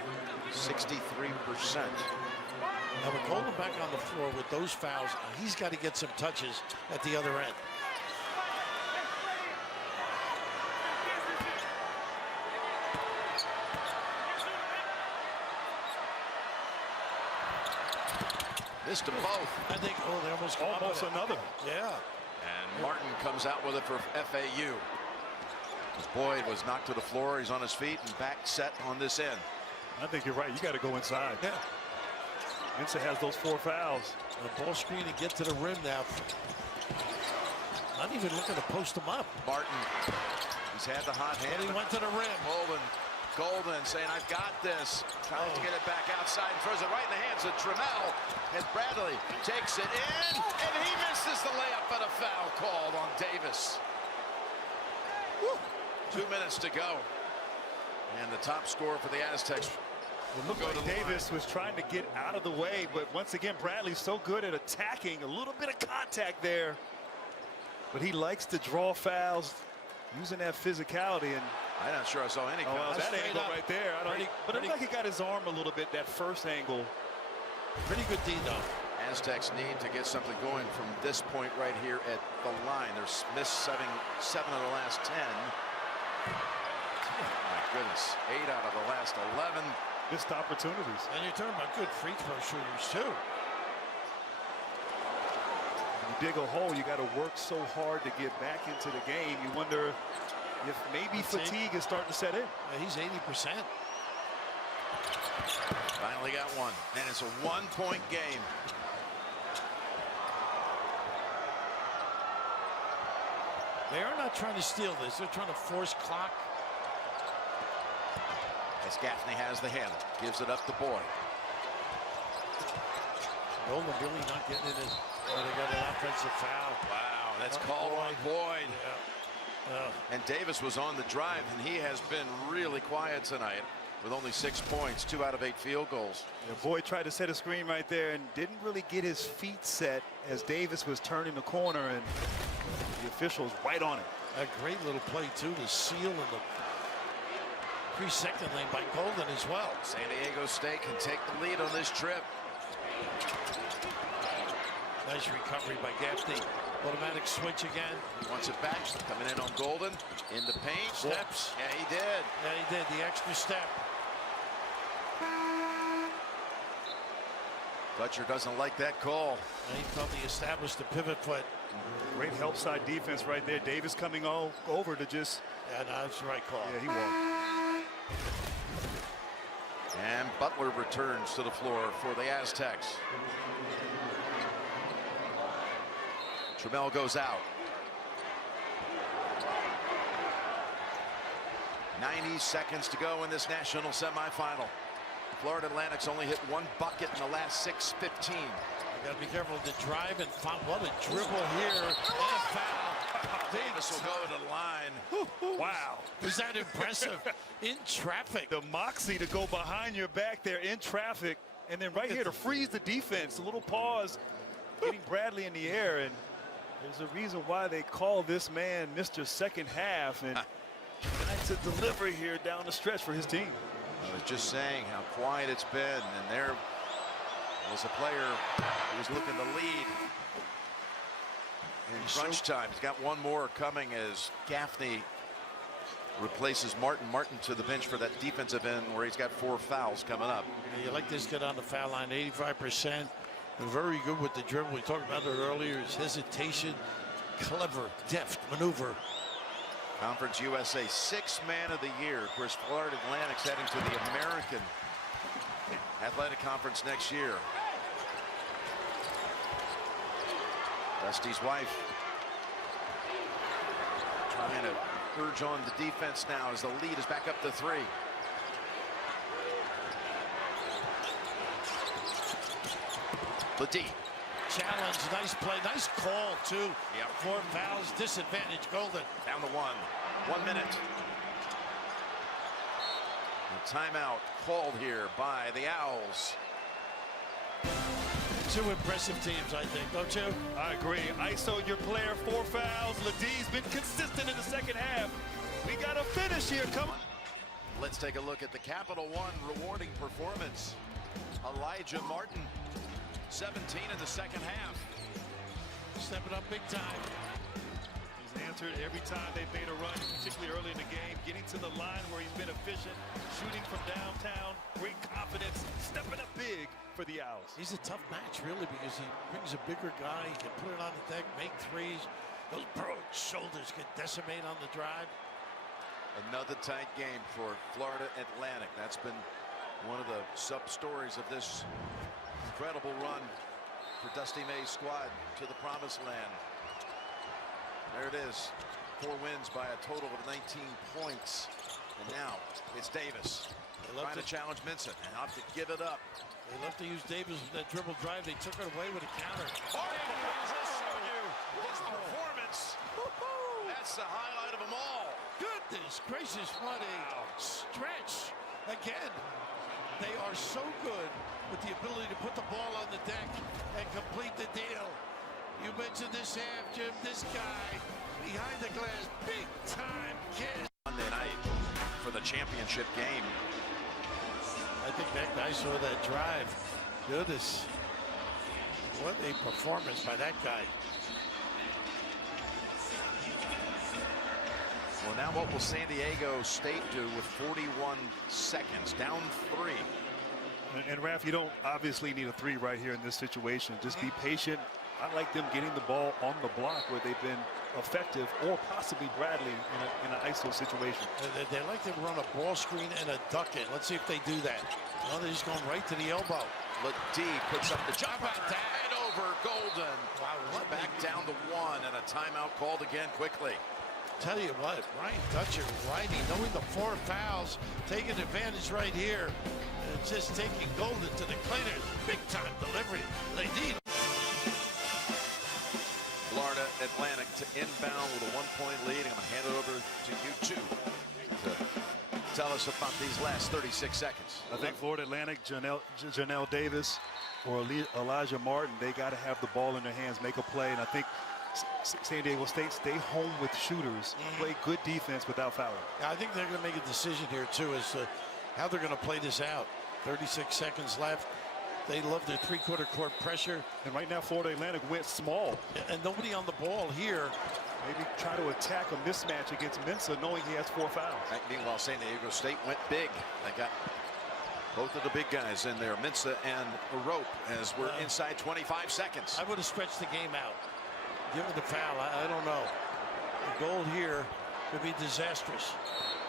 63%. Now with Golden back on the floor with those fouls, he's got to get some touches at the other end. Missed them both. I think, they almost Another. Yeah. And Martin comes out with it for FAU. Boyd was knocked to the floor. He's on his feet and back set on this end. I think you're right. You got to go inside. Yeah. Mensah has those 4 fouls. The ball screen and get to the rim now. Not even looking to post him up. Martin, he's had the hot hand. And he went to the rim. Golden saying, I've got this. Trying to get it back outside and throws it right in the hands of Trammell. And Bradley takes it in, and he misses the layup, but a foul called on Davis. Woo. 2 minutes to go. And the top scorer for the Aztecs. Look like Davis was trying to get out of the way, but once again, Bradley's so good at attacking. A little bit of contact there. But he likes to draw fouls using that physicality. And I'm not sure I saw any. well, that angle right there. But it pretty, looked like he got his arm a little bit, that first angle. Pretty good D, though. Aztecs need to get something going from this point right here at the line. They're missed 7 of the last 10. My goodness, 8 out of the last 11. Missed opportunities. And you're talking about good free throw shooters, too. When you dig a hole, you got to work so hard to get back into the game. You wonder if maybe fatigue is starting to set in. Yeah, he's 80%. Finally got one, and it's a 1-point game. They are not trying to steal this. They're trying to force clock. As Gaffney has the handle, gives it up to Boyd. Golden really not getting it in. They got an offensive foul. Wow, that's called on Boyd. Yeah. And Davis was on the drive, and he has been really quiet tonight with only 6 points, 2 out of 8 field goals. Yeah, Boyd tried to set a screen right there and didn't really get his feet set as Davis was turning the corner, and the officials right on it. A great little play, too, to seal in the 3-second lane by Golden as well. San Diego State can take the lead on this trip. Nice recovery by Gaffney. Automatic switch again. He wants it back. Coming in on Golden. In the paint. Steps. Yeah, he did. Yeah, he did. The extra step. Fletcher doesn't like that call. And he felt he established the pivot foot. Great help side defense right there. Davis coming over to just. Yeah, no, that's the right call. Yeah, he walked. And Butler returns to the floor for the Aztecs. Trammell goes out. 90 seconds to go in this national semifinal. Florida Atlantic's only hit 1 bucket in the last 6:15. You got to be careful of the drive and what a dribble here and a foul. Davis will go to the line. Wow. Was that impressive? In traffic. The moxie to go behind your back there in traffic, and then right here to freeze the defense. A little pause, getting Bradley in the air, and there's a reason why they call this man Mr. Second Half, and Trying to deliver here down the stretch for his team. I was just saying how quiet it's been, and there was a player who was looking to lead in crunch time. He's got one more coming as Gaffney replaces Martin. Martin to the bench for that defensive end where he's got 4 fouls coming up. Yeah, you like this kid on the foul line, 85%. Very good with the dribble. We talked about it earlier. His hesitation, clever, deft maneuver. Conference USA 6th Man of the Year. Of course, Florida Atlantic's heading to the American Athletic Conference next year. Dusty's wife trying to urge on the defense now as the lead is back up to 3. Ledee. Challenge, nice play, nice call too. Yep. 4 fouls, disadvantage, Golden. Down to 1. 1 minute. A timeout called here by the Owls. 2 impressive teams, I think, don't you? I agree. ISO your player, 4 fouls. Ledee's been consistent in the second half. We got a finish here. Come on. Let's take a look at the Capital One rewarding performance. Elijah Martin, 17 in the second half. Stepping up big time. He's answered every time they've made a run, particularly early in the game, getting to the line where he's been efficient, shooting from downtown, great confidence, stepping up big for the Owls. He's a tough match, really, because he brings a bigger guy. He can put it on the deck, make threes. Those broad shoulders can decimate on the drive. Another tight game for Florida Atlantic. That's been one of the sub-stories of this incredible run for Dusty May's squad to the promised land. There it is. 4 wins by a total of 19 points. And now it's Davis trying to challenge Minson and have to give it up. They love to use Davis with that dribble drive. They took it away with a counter. His performance. That's the highlight of them all. Goodness gracious, what a stretch. Again, they are so good with the ability to put the ball on the deck and complete the deal. You mentioned this half, Jim. This guy behind the glass, big time kid. Monday night for the championship game. I think that guy saw that drive. Goodness. What a performance by that guy. Well, now what will San Diego State do with 41 seconds, down 3? And Raph, you don't obviously need a 3 right here in this situation. Just be patient. I like them getting the ball on the block where they've been effective, or possibly Bradley in an ISO situation. They like to run a ball screen and a duck in. Let's see if they do that. Well, they're just going right to the elbow. Ledee puts up the jump about that? and over Golden. Wow, what back down to 1 and a timeout called again quickly. Tell you what, Ryan Dutcher, righty, knowing the 4 fouls, taking advantage right here, and just taking Golden to the cleaners. Big time delivery. Ledee. Florida Atlantic to inbound with a 1-point lead. I'm going to hand it over to you two to tell us about these last 36 seconds. I think Florida Atlantic, Janelle Davis or Elijah Martin, they got to have the ball in their hands, make a play. And I think San Diego State stay home with shooters, play good defense without fouling. I think they're going to make a decision here, too, as to how they're going to play this out. 36 seconds left. They love their 3/4 court pressure. And right now, Florida Atlantic went small. And nobody on the ball here. Maybe try to attack a mismatch against Mensa, knowing he has 4 fouls. Meanwhile, San Diego State went big. They got both of the big guys in there, Mensa and Rope, as we're inside 25 seconds. I would have stretched the game out. Give it the foul. I don't know. The goal here could be disastrous.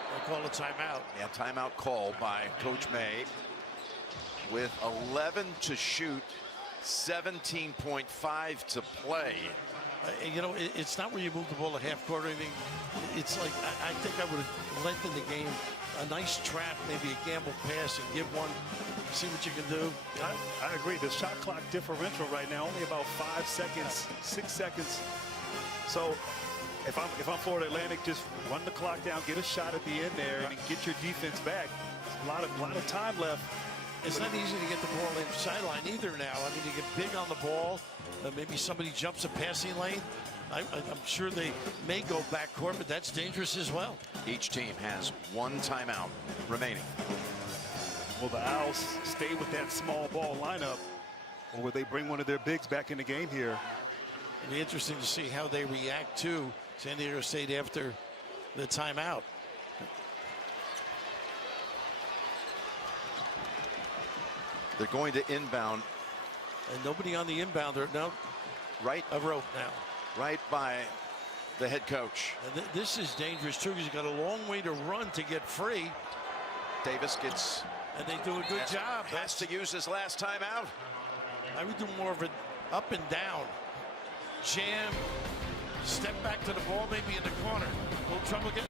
They'll call a timeout. Yeah, timeout called by Coach May. With 11 to shoot, 17.5 to play. You know, it's not where you move the ball a half court or anything. It's like, I think I would have lengthened the game. A nice trap, maybe a gamble pass and give one, see what you can do. I agree. The shot clock differential right now, only about 5 seconds, 6 seconds. So if I'm Florida Atlantic, just run the clock down, get a shot at the end there, and get your defense back. A lot of time left. It's not easy to get the ball in sideline either now. I mean, you get big on the ball. Maybe somebody jumps a passing lane. I'm sure they may go backcourt, but that's dangerous as well. Each team has one timeout remaining. Will the Owls stay with that small ball lineup, or will they bring one of their bigs back in the game here? It'll be interesting to see how they react to San Diego State after the timeout. They're going to inbound. And nobody on the inbounder. No. Right. A rope now. Right by the head coach. And this is dangerous too, because he's got a long way to run to get free. Davis gets. And they do a good job. Has to use his last timeout. I would do more of an up and down. Jam. Step back to the ball, maybe in the corner. A little trouble getting.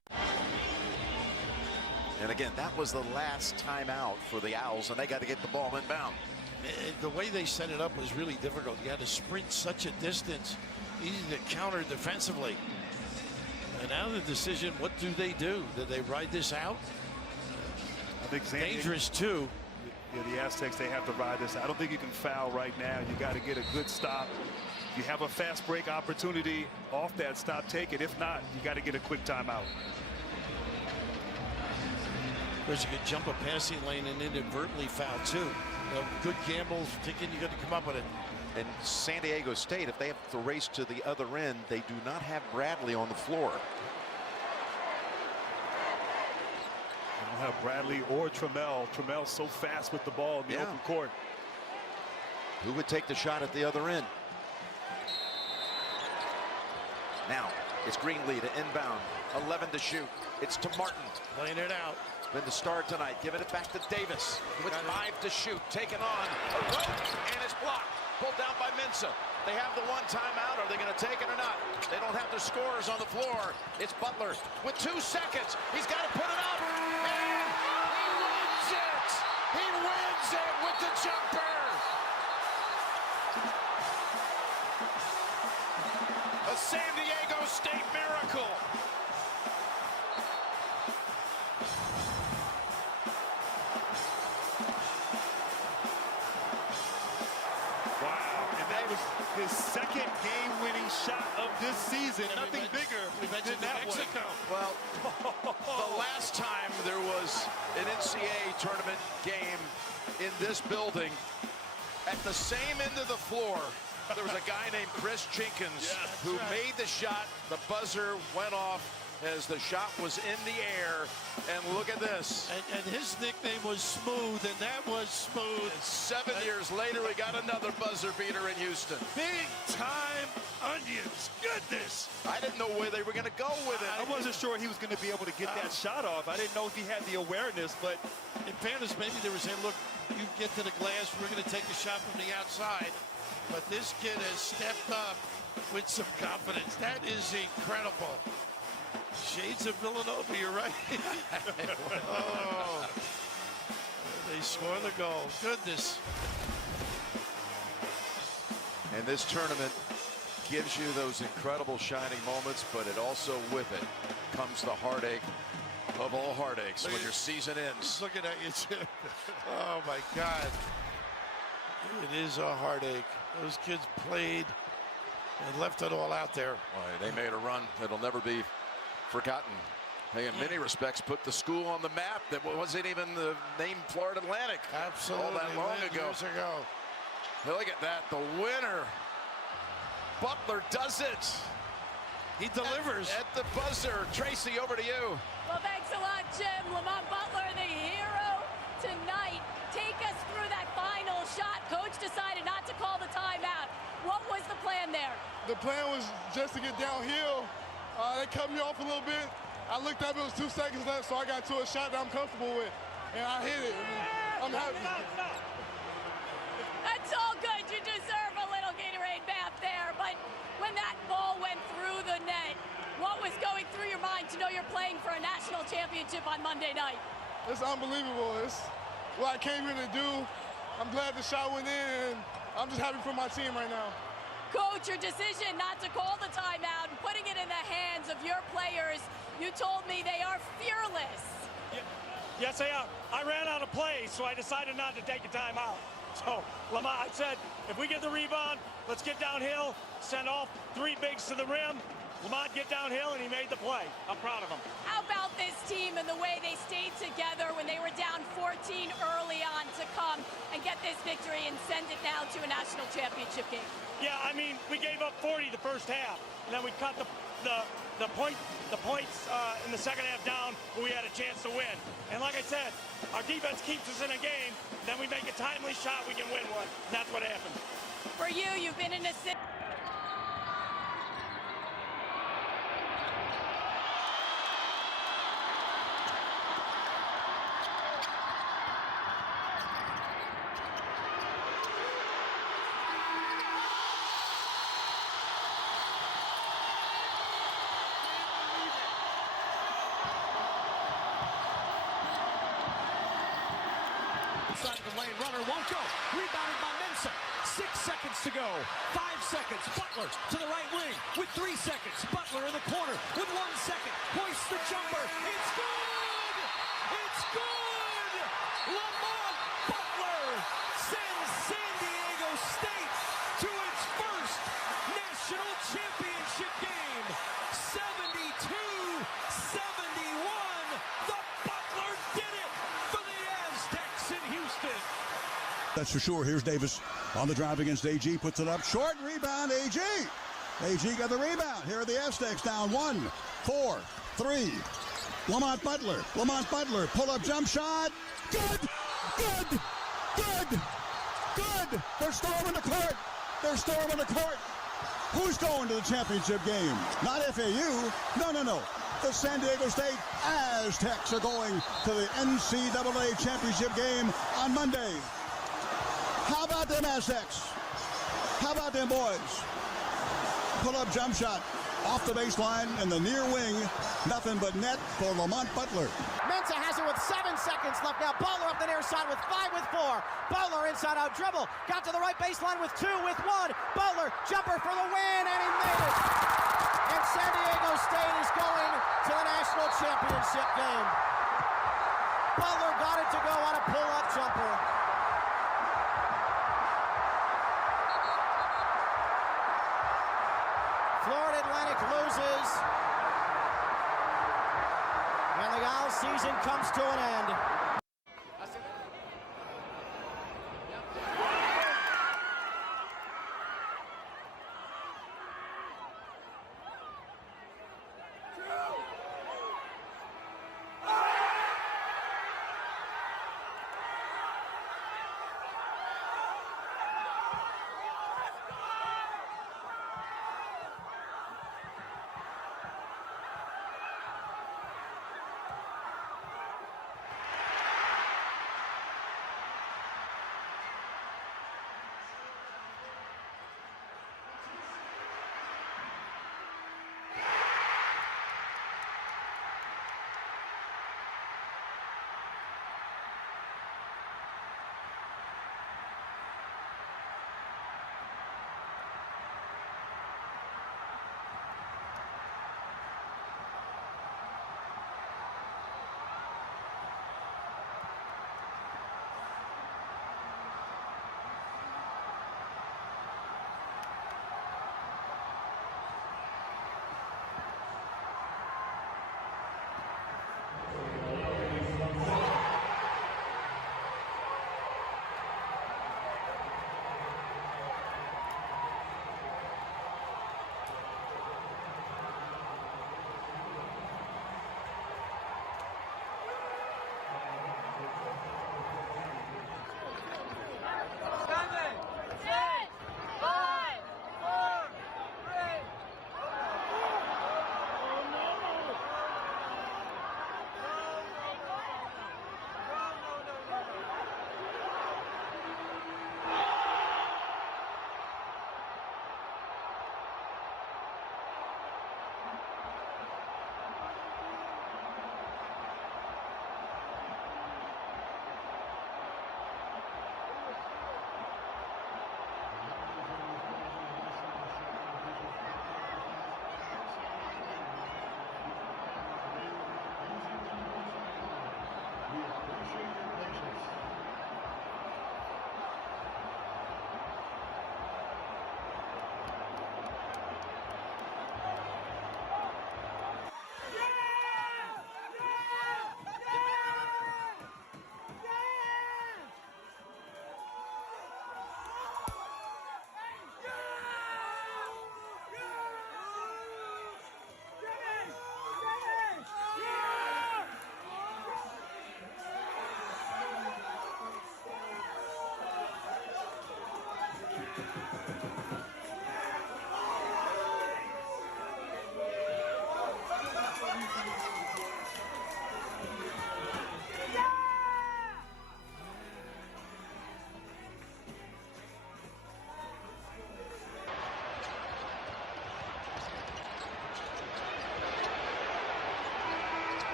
And again, that was the last timeout for the Owls, and they got to get the ball inbound. The way they set it up was really difficult. You had to sprint such a distance, easy to counter defensively. And now the decision, what do? Do they ride this out? I think dangerous too. Yeah, the Aztecs, they have to ride this. I don't think you can foul right now. You got to get a good stop. You have a fast break opportunity off that stop, take it. If not, you got to get a quick timeout. Because you could jump a passing lane and inadvertently foul too. Good gamble, thinking you're going to come up with it. And San Diego State, if they have to race to the other end, they do not have Bradley on the floor. They don't have Bradley or Trammell. Trammell's so fast with the ball in the open court. Who would take the shot at the other end? Now it's Greenlee to inbound. 11 to shoot. It's to Martin. Playing it out. Been the star tonight, giving it back to Davis with 5 to shoot, taken on a rope, and it's blocked, pulled down by Mensah. They have the one timeout. Are they going to take it or not? They don't have the scorers on the floor. It's Butler with 2 seconds. He's got to put it up, and he wins it. He wins it with the jumper. A San Diego State miracle. His second game-winning shot of this season. Nothing bigger than that one. Well, the last time there was an NCAA tournament game in this building, at the same end of the floor, there was a guy named Chris Jenkins who made the shot. The buzzer went off as the shot was in the air. And look at this. And his nickname was Smooth, and that was smooth. And 7 years later, we got another buzzer beater in Houston. Big time onions. Goodness. I didn't know where they were going to go with it. I wasn't sure he was going to be able to get that shot off. I didn't know if he had the awareness, but in fairness, maybe they were saying, look, you get to the glass, we're going to take a shot from the outside. But this kid has stepped up with some confidence. That is incredible. Shades of Villanova, you're right. Oh, they score the goal. Goodness. And this tournament gives you those incredible shining moments, but it also, with it, comes the heartache of all heartaches when your season ends. Just looking at you, Jim. Oh, my God. It is a heartache. Those kids played and left it all out there. Boy, they made a run that'll never be forgotten. They, in many respects, put the school on the map that wasn't even the name Florida Atlantic. Absolutely. All that long ago. Years ago. Look at that, the winner. Butler does it. He delivers. At the buzzer. Tracy, over to you. Well, thanks a lot, Jim. Lamont Butler, the hero tonight. Take us through that final shot. Coach decided not to call the timeout. What was the plan there? The plan was just to get downhill. They cut me off a little bit. I looked up, it was 2 seconds left, so I got to a shot that I'm comfortable with. And I hit it. I'm happy. That's all good. You deserve a little Gatorade bath there. But when that ball went through the net, what was going through your mind to know you're playing for a national championship on Monday night? It's unbelievable. It's what I came here to do. I'm glad the shot went in, and I'm just happy for my team right now. Coach, your decision not to call the timeout and putting it in the hands of your players, you told me they are fearless. Yes, they are. I ran out of plays, so I decided not to take a timeout. So, Lamont, I said, if we get the rebound, let's get downhill, sent all 3 bigs to the rim. Lamont get downhill, and he made the play. I'm proud of him. How about this team and the way they stayed together when they were down 14 early on to come and get this victory and send it now to a national championship game? Yeah, I mean, we gave up 40 the first half, and then we cut the points in the second half down where we had a chance to win. And like I said, our defense keeps us in a game, then we make a timely shot, we can win one. And that's what happened. For you, you've been in a inside the lane, runner won't go. Rebounded by Mensah. 6 seconds to go. 5 seconds. Butler to the right wing with 3 seconds. Butler in the corner with 1 second. Hoists the jumper. It's good! It's good! Lamont Butler sends San Diego State to its first national championship game. 72-71. The Butler did it for the Aztecs in Houston. That's for sure. Here's Davis on the drive against AG. Puts it up short. Rebound, AG. AG got the rebound. Here are the Aztecs down 1, 4, 3. Lamont Butler. Lamont Butler. Pull-up jump shot. Good. Good. Good. Good. They're storming the court. They're storming the court. Who's going to the championship game? Not FAU. No. The San Diego State Aztecs are going to the NCAA championship game on Monday. How about them Aztecs? How about them boys? Pull-up jump shot off the baseline in the near wing. Nothing but net for Lamont Butler. Mensah has it with 7 seconds left now. Butler up the near side with 5 with 4. Butler inside out dribble. Got to the right baseline with 2 with 1. Butler jumper for the win, and he made it. And San Diego State is going to the national championship game. Butler got it to go on a pull-up jumper. Florida Atlantic loses, and the Isle season comes to an end.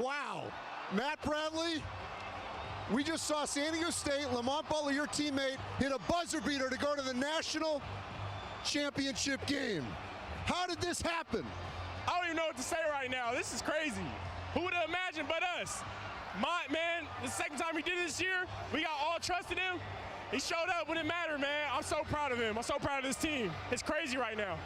Wow. Matt Bradley, we just saw San Diego State, Lamont Butler, your teammate, hit a buzzer beater to go to the national championship game. How did this happen? I don't even know what to say right now. This is crazy. Who would have imagined but us? Man, the second time he did it this year, we got all trust in him. He showed up when it mattered, man. I'm so proud of him. I'm so proud of this team. It's crazy right now.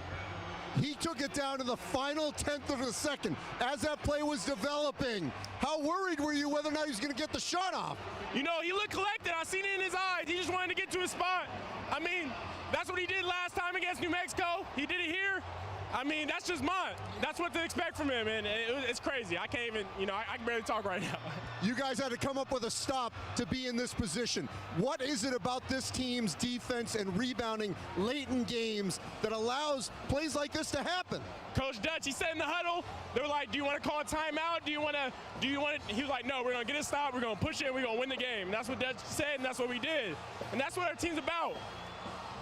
He took it down to the final 10th of a second as that play was developing. How worried were you whether or not he was going to get the shot off? You know, he looked collected. I seen it in his eyes. He just wanted to get to his spot. I mean, that's what he did last time against New Mexico. He did it here. I mean, that's just mine. That's what to expect from him, and it's crazy. I can't even, I can barely talk right now. You guys had to come up with a stop to be in this position. What is it about this team's defense and rebounding late in games that allows plays like this to happen? Coach Dutch, he said in the huddle, they were like, do you want to call a timeout? Do you want to, he was like, no, we're going to get a stop, we're going to push it, and we're going to win the game. And that's what Dutch said, and that's what we did. And that's what our team's about.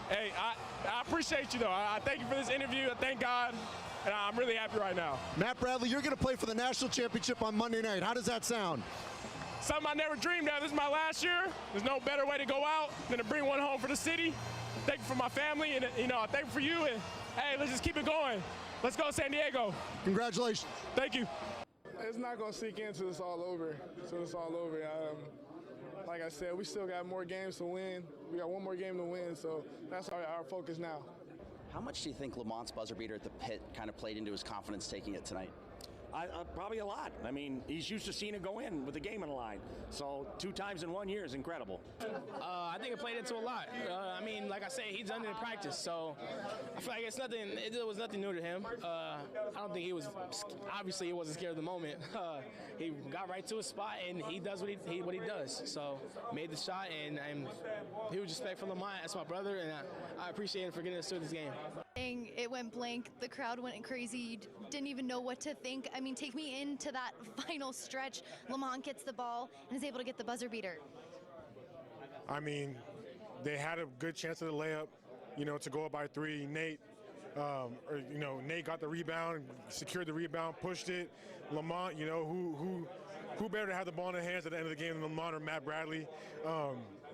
Hey, I appreciate you, though. I thank you for this interview. I thank God, and I'm really happy right now. Matt Bradley, you're going to play for the national championship on Monday night. How does that sound? Something I never dreamed of. This is my last year. There's no better way to go out than to bring one home for the city. Thank you for my family, and I thank you for you. And hey, let's just keep it going. Let's go, San Diego. Congratulations. Thank you. It's not going to sink in until it's all over. Like I said, we still got more games to win. We got one more game to win, so that's our focus now. How much do you think Lamont's buzzer beater at the pit kind of played into his confidence taking it tonight? Probably a lot. I mean, he's used to seeing it go in with the game on the line. So 2 times in 1 year is incredible. I think it played into a lot. I mean, like I say, he's done it in practice, so I feel like it was nothing new to him. I don't think he was, obviously he wasn't scared of the moment. He got right to his spot, and he does what he does. So made the shot, and huge respect for Lamont. That's my brother, and I appreciate him for getting us through this game. It went blank. The crowd went crazy. You didn't even know what to think. I mean, take me into that final stretch. Lamont gets the ball and is able to get the buzzer beater. I they had a good chance of the layup, to go up by 3. Nate got the rebound, secured the rebound, pushed it. Lamont, who better to have the ball in their hands at the end of the game than Lamont or Matt Bradley?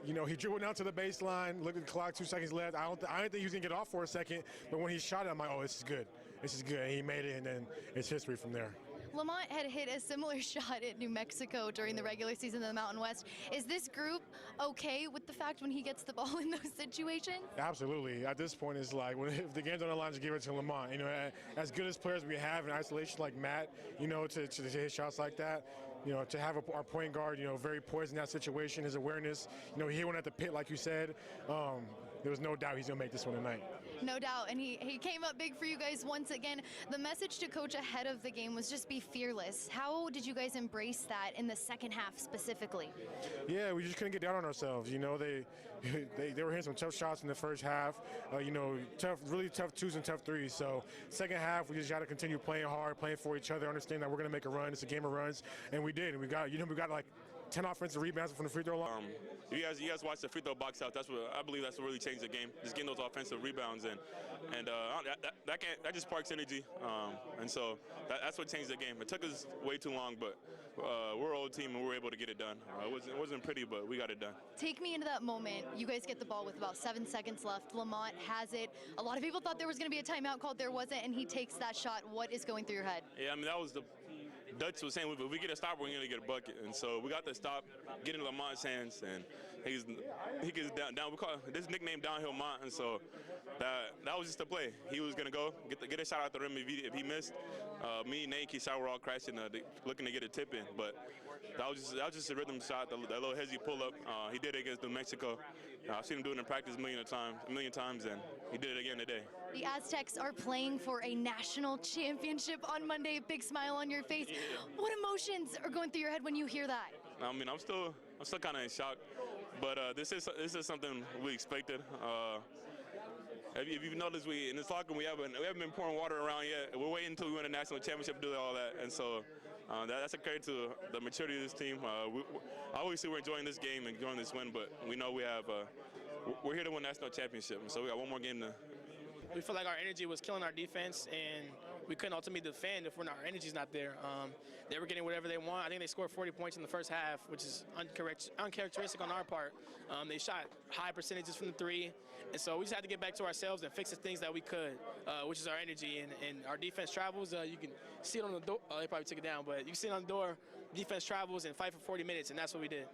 He dribbled down to the baseline, looked at the clock, 2 seconds left. I didn't think he was going to get off for a second, but when he shot it, I'm like, oh, this is good. This is good. And he made it, and then it's history from there. Lamont had hit a similar shot at New Mexico during the regular season of the Mountain West. Is this group okay with the fact when he gets the ball in those situations? Absolutely. At this point, it's like, if the game's on the line, just give it to Lamont. As good as players we have in isolation like Matt, to hit shots like that, to have our point guard, very poised in that situation, his awareness, he hit one at the pit, like you said. There was no doubt he's going to make this one tonight. No doubt, and he came up big for you guys once again. The message to coach ahead of the game was just be fearless. How did you guys embrace that in the second half specifically? Yeah, we just couldn't get down on ourselves. They were hitting some tough shots in the first half, really tough 2s and tough 3s. So second half, we just got to continue playing hard, playing for each other, understand that we're going to make a run. It's a game of runs, and we did. And we got like 10 offensive rebounds from the free throw line. You guys watch the free throw box out. I believe that's what really changed the game. Just getting those offensive rebounds, and that just sparks energy. And so that's what changed the game. It took us way too long, but we're an old team and we were able to get it done. It wasn't pretty, but we got it done. Take me into that moment. You guys get the ball with about 7 seconds left. Lamont has it. A lot of people thought there was going to be a timeout called. There wasn't, and he takes that shot. What is going through your head? Yeah, that was the Dutch was saying, if we get a stop, we're going to get a bucket. And so we got the stop, get in Lamont's hands, and he gets down. We call this nickname Downhill Mont, and so that was just the play. He was going to go, get a shot out the rim if he missed. Me, Nate, Keyshawn were all crashing, looking to get a tip in. But that was just a rhythm shot, that little hezzy pull-up. He did it against New Mexico. I've seen him do it in practice a million times, and he did it again today. The Aztecs are playing for a national championship on Monday. Big smile on your face. What emotions are going through your head when you hear that? I'm still kind of in shock, but this is something we expected. If you've noticed, in this locker room we haven't been pouring water around yet. We're waiting until we win a national championship to do all that, and so that's a credit to the maturity of this team. Obviously, we're enjoying this game and enjoying this win, but we know we're here to win a national championship, and so we got one more game to. we felt like our energy was killing our defense, and we couldn't ultimately defend if our energy's not there. They were getting whatever they want. I think they scored 40 points in the first half, which is uncharacteristic on our part. They shot high percentages from the three, and so we just had to get back to ourselves and fix the things that we could, which is our energy. And our defense travels. You can see it on the door. They probably took it down, but you can see it on the door. Defense travels and fight for 40 minutes, and that's what we did.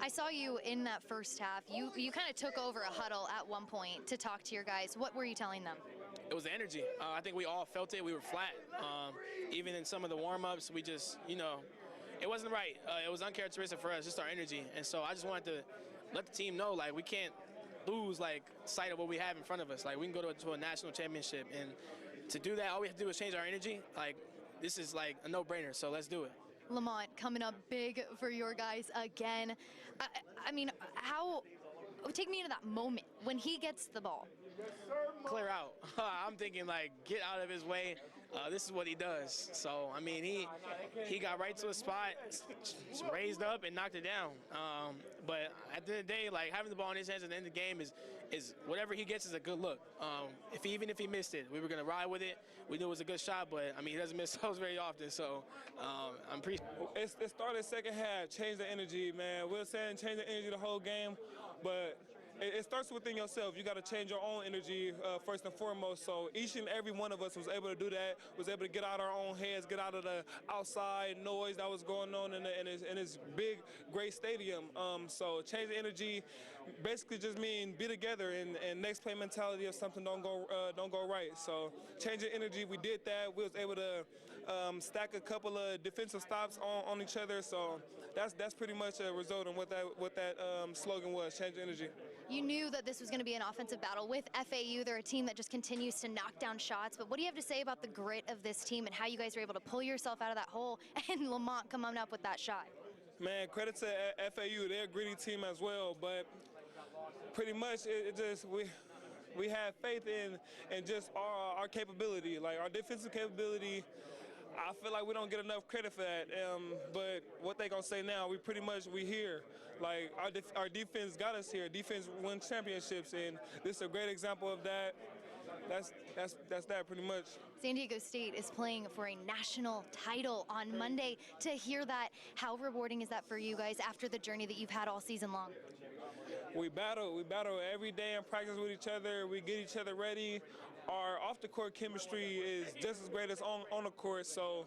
I saw you in that first half. You kind of took over a huddle at one point to talk to your guys. What were you telling them? It was the energy. I think we all felt it. We were flat. Even in some of the warm-ups, we just, it wasn't right. It was uncharacteristic for us, just our energy. And so I just wanted to let the team know, like, we can't lose, like, sight of what we have in front of us. Like, we can go to a national championship. And to do that, all we have to do is change our energy. Like, this is, like, a no-brainer, so let's do it. Lamont coming up big for your guys again. I mean, take me into that moment when he gets the ball. Clear out. I'm thinking, like, get out of his way. This is what he does. So, I mean, he got right to a spot, raised up, and knocked it down. But at the end of the day, like, having the ball in his hands at the end of the game is whatever he gets is a good look. Even if he missed it, we were going to ride with it. We knew it was a good shot, but, I mean, he doesn't miss those very often. So, I'm pretty. It started second half, change the energy, man. We were saying change the energy the whole game, but it starts within yourself. You got to change your own energy first and foremost. So each and every one of us was able to do that, was able to get out our own heads, get out of the outside noise that was going on in this big, great stadium. So change the energy basically just mean be together and next play mentality if something don't go right. So change the energy, we did that. We was able to stack a couple of defensive stops on each other. So that's pretty much a result of what that slogan was, change the energy. You knew that this was going to be an offensive battle with FAU. They're a team that just continues to knock down shots. But what do you have to say about the grit of this team and how you guys were able to pull yourself out of that hole and Lamont coming up with that shot? Man, credit to FAU. They're a gritty team as well. But pretty much it just we have faith in just our capability, like our defensive capability. I feel like we don't get enough credit for that. But what they gonna say now? We here. Like our defense got us here. Defense wins championships, and this is a great example of that. That's that pretty much. San Diego State is playing for a national title on Monday. To hear that, how rewarding is that for you guys after the journey that you've had all season long? We battle every day in practice with each other. We get each other ready. Our off-the-court chemistry is just as great as on the court. So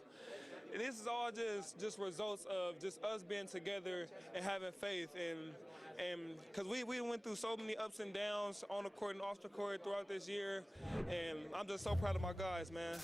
this is all just results of just us being together and having faith. And because we went through so many ups and downs on the court and off the court throughout this year. And I'm just so proud of my guys, man.